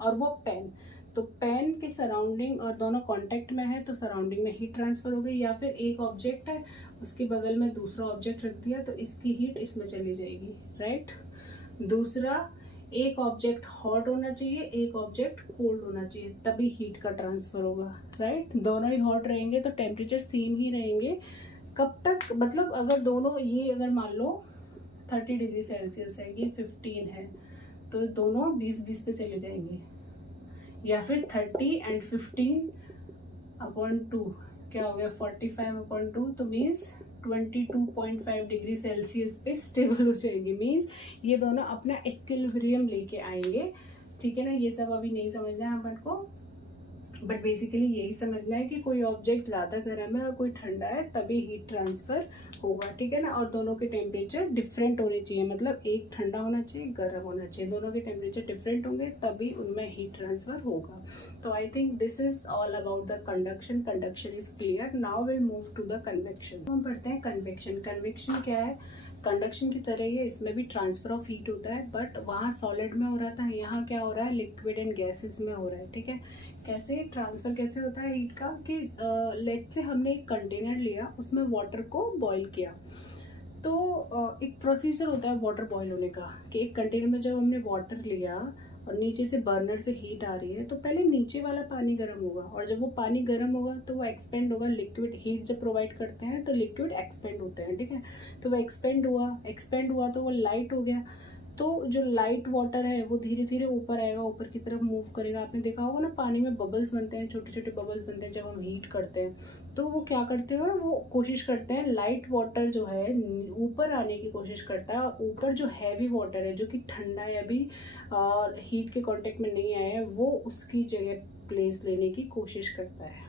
और वो पेन, तो पेन के सराउंडिंग और दोनों कांटेक्ट में है तो सराउंडिंग में हीट ट्रांसफर हो गई, या फिर एक ऑब्जेक्ट है उसके बगल में दूसरा ऑब्जेक्ट रख दिया तो इसकी हीट इसमें चली जाएगी, राइट। दूसरा, एक ऑब्जेक्ट हॉट होना चाहिए, एक ऑब्जेक्ट कोल्ड होना चाहिए, तभी हीट का ट्रांसफर होगा, राइट। दोनों ही हॉट रहेंगे तो टेम्परेचर सेम ही रहेंगे। कब तक, मतलब अगर दोनों, ये अगर मान लो 30 डिग्री सेल्सियस है, ये 15 है, तो दोनों 20-20 पे चले जाएंगे। या फिर 30 एंड 15/2 क्या हो गया 45/2, तो मीन्स 22.5 डिग्री सेल्सियस पे स्टेबल हो जाएगी। मीन्स ये दोनों अपना इक्विलिब्रियम लेके आएंगे, ठीक है ना। ये सब अभी नहीं समझना है अपन को, बट बेसिकली यही समझना है कि कोई ऑब्जेक्ट ज़्यादा गर्म है और कोई ठंडा है तभी हीट ट्रांसफ़र होगा, ठीक है ना। और दोनों के टेम्परेचर डिफरेंट होने चाहिए, मतलब एक ठंडा होना चाहिए, गर्म होना चाहिए, दोनों के टेम्परेचर डिफरेंट होंगे तभी उनमें हीट ट्रांसफ़र होगा। तो I think this is all about the conduction. Conduction is clear. Now will move to the convection. हम पढ़ते हैं कन्वेक्शन। कन्वेक्शन क्या है? कंडक्शन की तरह ही है, इसमें भी ट्रांसफर ऑफ हीट होता है, बट वहाँ सॉलिड में हो रहा था, यहाँ क्या हो रहा है, लिक्विड एंड गैसेस में हो रहा है, ठीक है। कैसे ट्रांसफर कैसे होता है हीट का कि लेट से हमने एक कंटेनर लिया, उसमें वाटर को बॉईल किया, तो एक प्रोसीजर होता है वाटर बॉईल होने का कि एक कंटेनर में जब हमने वाटर लिया और नीचे से बर्नर से हीट आ रही है, तो पहले नीचे वाला पानी गर्म होगा, और जब वो पानी गर्म होगा तो वो एक्सपेंड होगा। लिक्विड हीट जब प्रोवाइड करते हैं तो लिक्विड एक्सपेंड होते हैं, ठीक है। तो वो एक्सपेंड हुआ तो वो लाइट हो गया। तो जो लाइट वाटर है वो धीरे धीरे ऊपर आएगा, ऊपर की तरफ मूव करेगा। आपने देखा होगा ना, पानी में बबल्स बनते हैं, छोटे छोटे बबल्स बनते हैं जब हम हीट करते हैं। तो वो क्या करते हैं, वो कोशिश करते हैं, लाइट वाटर जो है ऊपर आने की कोशिश करता है, और ऊपर जो हैवी वाटर है जो कि ठंडा या भी हीट के कांटेक्ट में नहीं आया है, वो उसकी जगह प्लेस लेने की कोशिश करता है।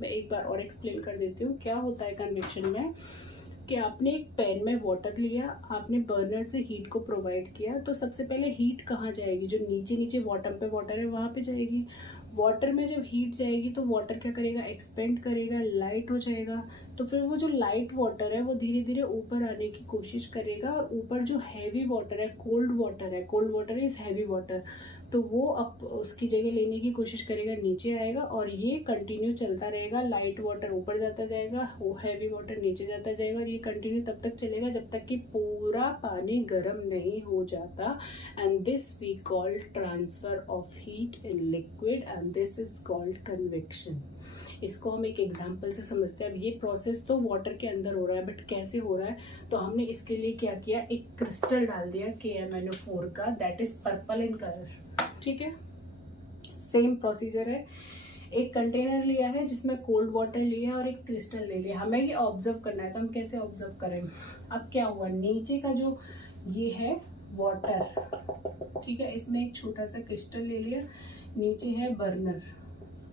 मैं एक बार और एक्सप्लेन कर देती हूँ क्या होता है कन्वेक्शन में। कि आपने एक पैन में वाटर लिया, आपने बर्नर से हीट को प्रोवाइड किया, तो सबसे पहले हीट कहाँ जाएगी, जो नीचे नीचे बॉटम पे वाटर है वहाँ पे जाएगी। वाटर में जब हीट जाएगी तो वाटर क्या करेगा, एक्सपेंड करेगा, लाइट हो जाएगा। तो फिर वो जो लाइट वाटर है वो धीरे धीरे ऊपर आने की कोशिश करेगा, और ऊपर जो हैवी वाटर है, cold water is heavy water, तो वो अब उसकी जगह लेने की कोशिश करेगा, नीचे आएगा, और ये कंटिन्यू चलता रहेगा। लाइट वाटर ऊपर जाता जाएगा, वो हैवी वाटर नीचे जाता जाएगा, और ये कंटिन्यू तब तक चलेगा जब तक कि पूरा पानी गर्म नहीं हो जाता। And this we call transfer of heat in liquid, and this is called convection. इसको हम एक एग्जांपल से समझते हैं। अब ये प्रोसेस तो वाटर के अंदर हो रहा है, बट कैसे हो रहा है, तो हमने इसके लिए क्या किया, एक क्रिस्टल डाल दिया KMnO4 का, that is purple in colour, ठीक है। सेम प्रोसीजर है। एक कंटेनर लिया है जिसमें कोल्ड वाटर लिया और एक क्रिस्टल ले लिया। हमें ये ऑब्जर्व करना है, तो हम कैसे ऑब्जर्व करें। अब क्या हुआ, नीचे का जो ये है वाटर, ठीक है, इसमें एक छोटा सा क्रिस्टल ले लिया, नीचे है बर्नर,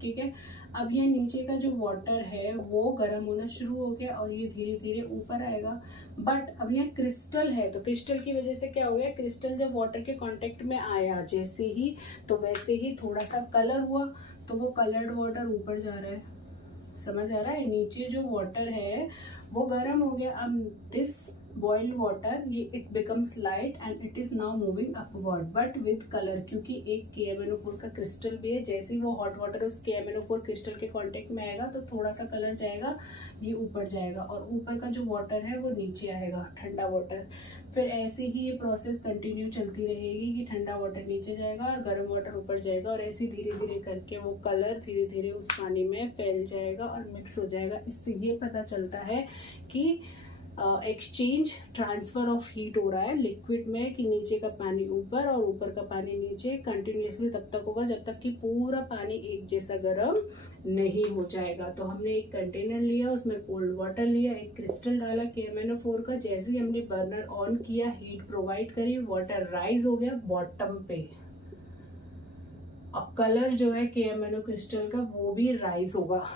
ठीक है। अब ये नीचे का जो वाटर है वो गर्म होना शुरू हो गया, और ये धीरे धीरे ऊपर आएगा। बट अब यहाँ क्रिस्टल है, तो क्रिस्टल की वजह से क्या हो गया, क्रिस्टल जब वाटर के कांटेक्ट में आया जैसे ही, तो वैसे ही थोड़ा सा कलर हुआ, तो वो कलर्ड वाटर ऊपर जा रहा है। समझ आ रहा है, नीचे जो वाटर है वो गर्म हो गया। अब दिस बॉइल्ड वाटर, ये it becomes light and it is now moving upward, but with colour, क्योंकि एक KMnO4 का क्रिस्टल भी है। जैसे ही वो हॉट वाटर उस KMnO4 क्रिस्टल के कांटेक्ट में आएगा तो थोड़ा सा कलर जाएगा, ये ऊपर जाएगा, और ऊपर का जो वाटर है वो नीचे आएगा, ठंडा वाटर। फिर ऐसे ही ये प्रोसेस कंटिन्यू चलती रहेगी कि ठंडा वाटर नीचे जाएगा और गर्म वाटर ऊपर जाएगा, और ऐसे धीरे धीरे करके वो कलर धीरे धीरे उस पानी में फैल जाएगा और मिक्स हो जाएगा। इससे ये पता चलता है कि एक्सचेंज, ट्रांसफर ऑफ हीट हो रहा है लिक्विड में, कि नीचे का पानी ऊपर और ऊपर का पानी नीचे, कंटिन्यूसली तब तक होगा जब तक कि पूरा पानी एक जैसा गर्म नहीं हो जाएगा। तो हमने एक कंटेनर लिया, उसमें कोल्ड वाटर लिया, एक क्रिस्टल डाला KMnO4 का, जैसे ही हमने बर्नर ऑन किया, हीट प्रोवाइड करी, वाटर राइज हो गया बॉटम पे, और कलर जो है KMnO क्रिस्टल का वो भी राइज होगा,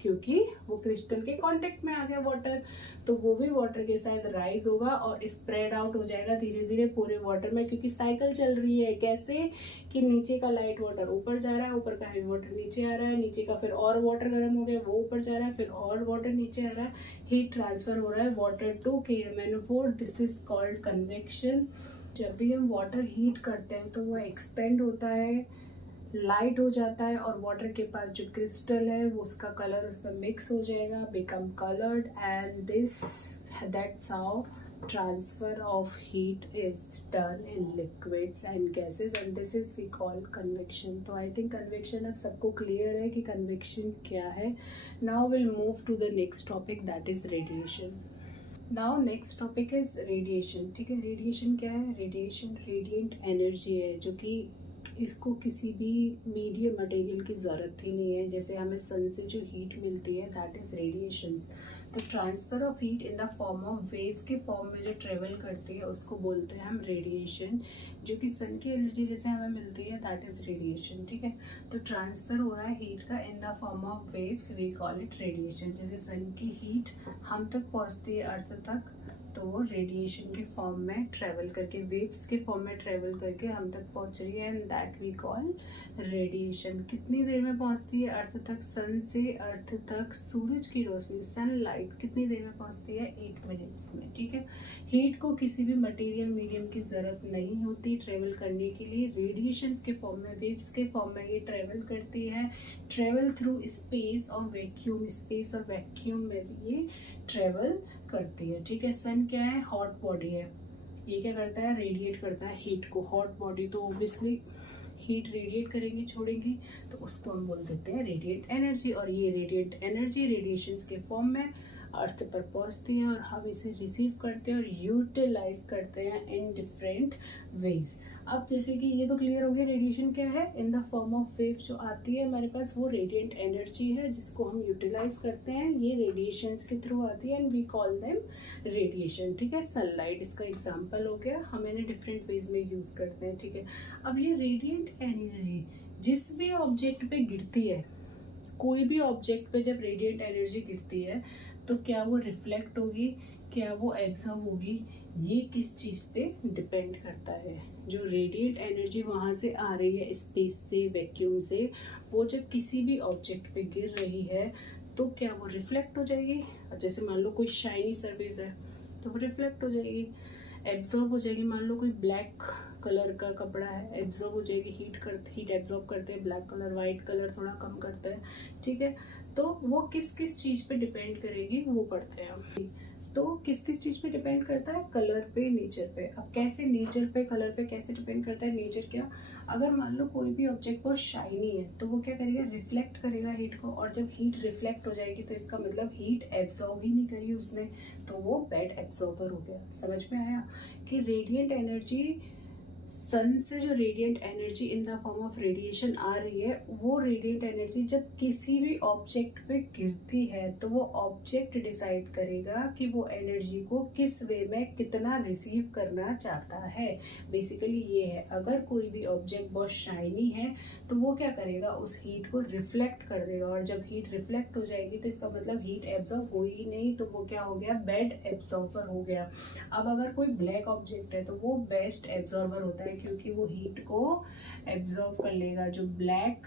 क्योंकि वो क्रिस्टल के कांटेक्ट में आ गया वाटर, तो वो भी वाटर के साथ राइज होगा और स्प्रेड आउट हो जाएगा धीरे धीरे पूरे वाटर में, क्योंकि साइकिल चल रही है। कैसे कि नीचे का लाइट वाटर ऊपर जा रहा है, ऊपर का हैवी वाटर नीचे आ रहा है, नीचे का फिर और वाटर गर्म हो गया, वो ऊपर जा रहा है, फिर और वाटर नीचे आ रहा है, हीट ट्रांसफर हो रहा है water to KMnO4। This is called convection. जब भी हम वाटर हीट करते हैं तो वो एक्सपेंड होता है, लाइट हो जाता है, और वाटर के पास जो क्रिस्टल है वो उसका कलर उस पर मिक्स हो जाएगा, become coloured, and this that's how transfer of heat is done in liquids and gases, and this is we call convection. तो आई थिंक कन्वेक्शन अब सबको क्लियर है कि कन्वेक्शन क्या है। Now will move to the next topic, that is radiation. Now next topic is radiation, ठीक है। Radiation क्या है, रेडिएशन रेडिएंट एनर्जी है, जो कि इसको किसी भी मीडियम मटेरियल की ज़रूरत ही नहीं है। जैसे हमें सन से जो हीट मिलती है दैट इज़ रेडिएशंस। तो transfer of heat in the form of wave के फॉर्म में जो ट्रेवल करती है उसको बोलते हैं हम रेडिएशन। जो कि सन की एनर्जी जैसे हमें मिलती है दैट इज़ रेडिएशन, ठीक है। तो ट्रांसफ़र हो रहा है हीट का in the form of waves, we call it radiation. जैसे सन की हीट हम तक पहुँचती है अर्थ तक, तो वो रेडिएशन के फॉर्म में ट्रेवल करके, वेव्स के फॉर्म में ट्रेवल करके हम तक पहुंच रही है, and that we call radiation. कितनी देर में पहुंचती है अर्थ तक? सन से अर्थ तक सूरज की रोशनी, सनलाइट कितनी देर में पहुंचती है? 8 मिनट्स में, ठीक है। हीट को किसी भी मटेरियल मीडियम की ज़रूरत नहीं होती ट्रेवल करने के लिए। रेडिएशंस के फॉर्म में, वेव्स के फॉर्म में ये ट्रेवल करती है। ट्रेवल थ्रू स्पेस और वैक्यूम, स्पेस और वैक्यूम में भी ये ट्रेवल करती है, ठीक है। सन क्या है? हॉट बॉडी है। ये क्या करता है? रेडिएट करता है हीट को। हॉट बॉडी तो ऑब्वियसली हीट रेडिएट करेंगी, छोड़ेंगी, तो उसको हम बोल देते हैं रेडिएंट एनर्जी। और ये रेडिएंट एनर्जी रेडिएशंस के फॉर्म में अर्थ पर पहुंचती हैं और हम इसे रिसीव करते हैं और यूटिलाइज करते हैं इन डिफरेंट वेज। अब जैसे कि ये तो क्लियर हो गया रेडिएशन क्या है। इन द फॉर्म ऑफ वेव जो आती है हमारे पास वो रेडिएंट एनर्जी है जिसको हम यूटिलाइज करते हैं। ये रेडिएशंस के थ्रू आती है and we call them radiation, ठीक है। सनलाइट इसका एग्जांपल हो गया, हम इन्हें डिफरेंट वेज में यूज़ करते हैं, ठीक है। अब ये रेडिएंट एनर्जी जिस भी ऑब्जेक्ट पे गिरती है, कोई भी ऑब्जेक्ट पे जब रेडिएंट एनर्जी गिरती है तो क्या वो रिफ्लेक्ट होगी, क्या वो एब्जॉर्ब होगी, ये किस चीज़ पे डिपेंड करता है। जो रेडिएंट एनर्जी वहाँ से आ रही है स्पेस से, वैक्यूम से, वो जब किसी भी ऑब्जेक्ट पे गिर रही है तो क्या वो रिफ्लेक्ट हो जाएगी। जैसे मान लो कोई शाइनी सरफेस है तो वो रिफ्लेक्ट हो जाएगी, एब्जॉर्ब हो जाएगी। मान लो कोई ब्लैक कलर का कपड़ा है, एब्जॉर्ब हो जाएगी, हीट एब्जॉर्ब करते हैं ब्लैक कलर, वाइट कलर थोड़ा कम करता है, ठीक है। तो वो किस किस चीज़ पे डिपेंड करेगी वो पढ़ते हैं हम। तो किस किस चीज़ पे डिपेंड करता है? कलर पे, नेचर पे। अब कैसे नेचर पे, कलर पे कैसे डिपेंड करता है? नेचर क्या, अगर मान लो कोई भी ऑब्जेक्ट बहुत शाइनी है तो वो क्या करेगा? रिफ्लेक्ट करेगा हीट को, और जब हीट रिफ्लेक्ट हो जाएगी तो इसका मतलब हीट एब्जॉर्ब ही नहीं करी उसने, तो वो बैड एब्जॉर्बर हो गया। समझ में आया कि रेडिएंट एनर्जी, सन से जो radiant energy in the form of radiation आ रही है, वो रेडिएंट एनर्जी जब किसी भी ऑब्जेक्ट पे गिरती है तो वो ऑब्जेक्ट डिसाइड करेगा कि वो एनर्जी को किस वे में कितना रिसीव करना चाहता है। बेसिकली ये है, अगर कोई भी ऑब्जेक्ट बहुत शाइनी है तो वो क्या करेगा? उस हीट को रिफ्लेक्ट कर देगा, और जब हीट रिफ्लेक्ट हो जाएगी तो इसका मतलब हीट एब्जॉर्ब हो ही नहीं, तो वो क्या हो गया? बैड एब्जॉर्बर हो गया। अब अगर कोई ब्लैक ऑब्जेक्ट है तो वो बेस्ट एब्जॉर्बर होता है क्योंकि वो हीट को एब्जॉर्ब कर लेगा। जो ब्लैक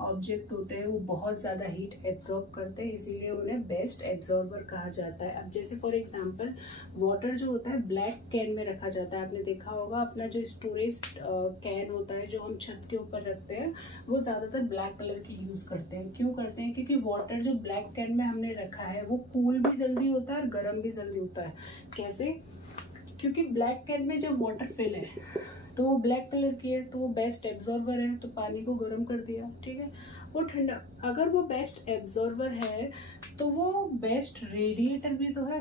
ऑब्जेक्ट होते हैं वो बहुत ज़्यादा हीट एब्जॉर्ब करते हैं, इसीलिए उन्हें बेस्ट एब्जॉर्बर कहा जाता है। अब जैसे फॉर एग्जांपल वाटर जो होता है ब्लैक कैन में रखा जाता है, आपने देखा होगा। अपना जो स्टोरेज कैन होता है जो हम छत के ऊपर रखते हैं वो ज़्यादातर ब्लैक कलर की यूज़ करते हैं। क्यों करते हैं? क्योंकि वाटर जो ब्लैक कैन में हमने रखा है वो कूल भी जल्दी होता है और गर्म भी जल्दी होता है। कैसे? क्योंकि ब्लैक कैन में जब वाटर फिल है तो वो ब्लैक कलर की है, तो वो बेस्ट एब्जॉर्बर है, तो पानी को गर्म कर दिया, ठीक है। वो ठंडा, अगर वो बेस्ट एब्जॉर्बर है तो वो बेस्ट रेडिएटर भी तो है।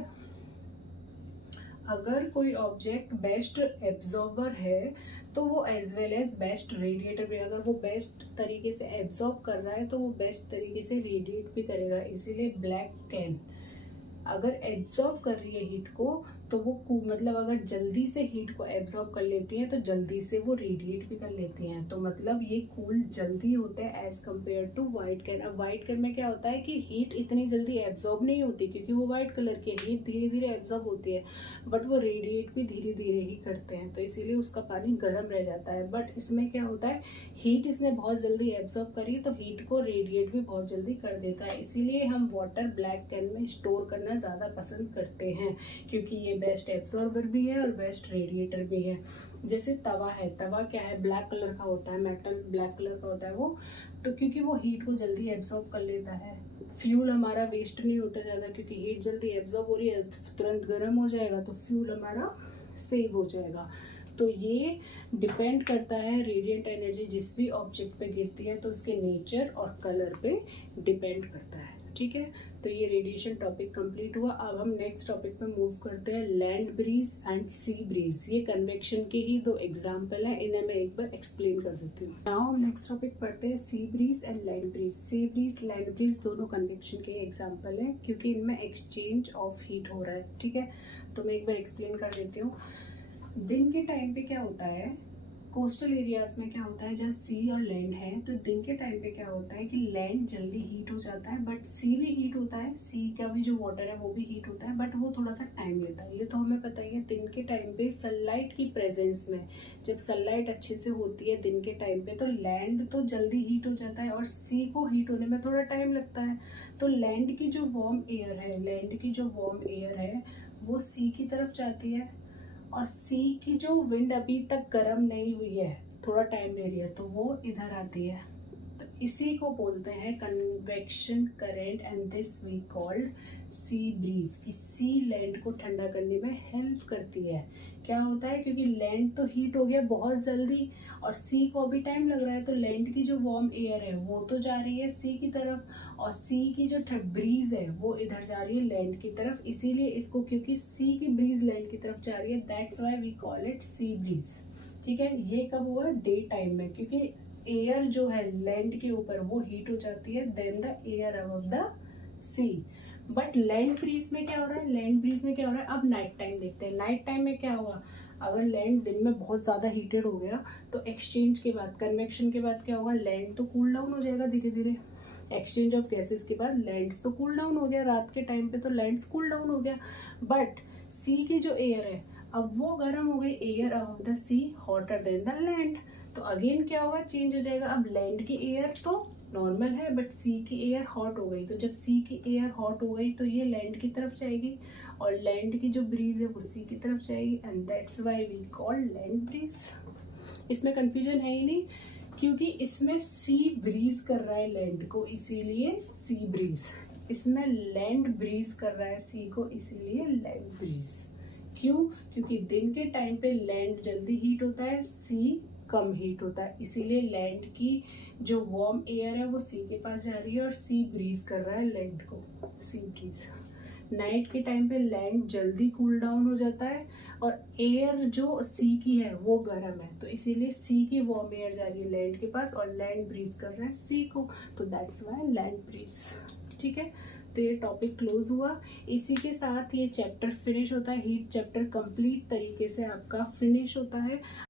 अगर कोई ऑब्जेक्ट बेस्ट एब्जॉर्बर है तो वो as well as best radiator भी। अगर वो बेस्ट तरीके से एब्जॉर्ब कर रहा है तो वो बेस्ट तरीके से रेडिएट भी करेगा। इसीलिए ब्लैक कैन अगर एब्जॉर्ब कर रही है हीट को तो वो मतलब अगर जल्दी से हीट को एब्जॉर्ब कर लेती हैं तो जल्दी से वो रेडिएट भी कर लेती हैं, तो मतलब ये कूल जल्दी होते हैं as compare to white can. अब वाइट कैन में क्या होता है कि हीट इतनी जल्दी एब्जॉर्ब नहीं होती क्योंकि वो वाइट कलर की है, हीट धीरे धीरे एब्जॉर्ब होती है, बट वो रेडिएट भी धीरे धीरे ही करते हैं, तो इसीलिए उसका पानी गर्म रह जाता है। बट इसमें क्या होता है, हीट इसने बहुत जल्दी एब्जॉर्ब करी तो हीट को रेडिएट भी बहुत जल्दी कर देता है। इसीलिए हम वाटर ब्लैक कैन में स्टोर करना ज़्यादा पसंद करते हैं क्योंकि ये बेस्ट एब्जॉर्बर भी है और बेस्ट रेडिएटर भी है। जैसे तवा है, तवा क्या है? ब्लैक कलर का होता है, मेटल ब्लैक कलर का होता है वो, तो क्योंकि वो हीट को जल्दी एब्जॉर्ब कर लेता है। फ्यूल हमारा वेस्ट नहीं होता ज़्यादा क्योंकि हीट जल्दी एब्जॉर्ब हो रही है, तुरंत गर्म हो जाएगा तो फ्यूल हमारा सेव हो जाएगा। तो ये डिपेंड करता है रेडिएंट एनर्जी जिस भी ऑब्जेक्ट पे गिरती है तो उसके नेचर और कलर पे डिपेंड करता है, ठीक है, तो ये रेडिएशन टॉपिक कंप्लीट हुआ। अब हम नेक्स्ट टॉपिक पे मूव करते हैं, land breeze and sea breeze. ये कन्वेक्शन के ही दो एग्जाम्पल हैं, इन्हें मैं एक बार एक्सप्लेन कर देती हूँ। नाउ हम नेक्स्ट टॉपिक पढ़ते हैं, sea breeze and land breeze. Sea breeze land breeze दोनों कन्वेक्शन के एग्जाम्पल हैं, क्योंकि इनमें एक्सचेंज ऑफ हीट हो रहा है। ठीक है, तो मैं एक बार एक्सप्लेन कर देती हूँ। दिन के टाइम पे क्या होता है, कोस्टल एरियाज में क्या होता है, जहाँ सी और लैंड है, तो दिन के टाइम पे क्या होता है कि लैंड जल्दी हीट हो जाता है, बट सी भी हीट होता है, सी का भी जो वाटर है वो भी हीट होता है, बट वो थोड़ा सा टाइम लेता है। ये तो हमें पता ही है। दिन के टाइम पे सनलाइट की प्रेजेंस में, जब सनलाइट अच्छे से होती है दिन के टाइम पे, तो लैंड तो जल्दी हीट हो जाता है और सी को हीट होने में थोड़ा टाइम लगता है। तो लैंड की जो वार्म एयर है, लैंड की जो वार्म एयर है वो सी की तरफ जाती है, और सी की जो विंड अभी तक गर्म नहीं हुई है, थोड़ा टाइम ले रही है, तो वो इधर आती है। तो इसी को बोलते हैं convection current, and this we called sea breeze. कि सी लैंड को ठंडा करने में हेल्प करती है। क्या होता है, क्योंकि लैंड तो हीट हो गया बहुत जल्दी और सी को अभी टाइम लग रहा है, तो लैंड की जो वार्म एयर है वो तो जा रही है सी की तरफ, और सी की जो ब्रीज है वो इधर जा रही है लैंड की तरफ। इसीलिए इसको, क्योंकि सी की ब्रीज लैंड की तरफ जा रही है, that's why we call it sea breeze. ठीक है, ये कब हुआ, डे टाइम में, क्योंकि एयर जो है लैंड के ऊपर वो हीट हो जाती है then the air above the sea. But land breeze में क्या हो रहा है, लैंड ब्रीज में क्या हो रहा है, अब नाइट टाइम देखते हैं। नाइट टाइम में क्या होगा, अगर लैंड दिन में बहुत ज़्यादा हीटेड हो गया तो एक्सचेंज के बाद, कन्वेक्शन के बाद क्या होगा, लैंड तो कूल डाउन हो जाएगा धीरे धीरे। एक्सचेंज ऑफ गैसेस के बाद लैंड्स तो कूल डाउन हो गया, रात के टाइम पे तो लैंड्स कूल डाउन हो गया। बट सी की जो एयर है अब वो गर्म हो गई, air above the sea hotter than the land. तो अगेन क्या होगा, चेंज हो जाएगा। अब लैंड की एयर तो नॉर्मल है, बट सी की एयर हॉट हो गई। तो जब सी की एयर हॉट हो गई तो ये लैंड की तरफ जाएगी, और लैंड की जो ब्रीज है वो सी की तरफ जाएगी, and that's why we call land breeze. इसमें कंफ्यूजन है ही नहीं, क्योंकि इसमें सी ब्रीज कर रहा है लैंड को, इसीलिए सी ब्रीज। इसमें लैंड ब्रीज कर रहा है सी को, इसीलिए लैंड ब्रीज। क्यों, क्योंकि दिन के टाइम पे लैंड जल्दी हीट होता है, सी कम हीट होता है, इसीलिए लैंड की जो वार्म एयर है वो सी के पास जा रही है और सी ब्रीज कर रहा है लैंड को, सी ब्रीज। नाइट के टाइम पे लैंड जल्दी कूल डाउन हो जाता है और एयर जो सी की है वो गर्म है, तो इसीलिए सी की वार्म एयर जा रही है लैंड के पास और लैंड ब्रीज कर रहा है सी को, तो दैट्स व्हाई लैंड ब्रीज। ठीक है, तो ये टॉपिक क्लोज हुआ। इसी के साथ ये चैप्टर फिनिश होता है, हीट चैप्टर कंप्लीट तरीके से आपका फिनिश होता है।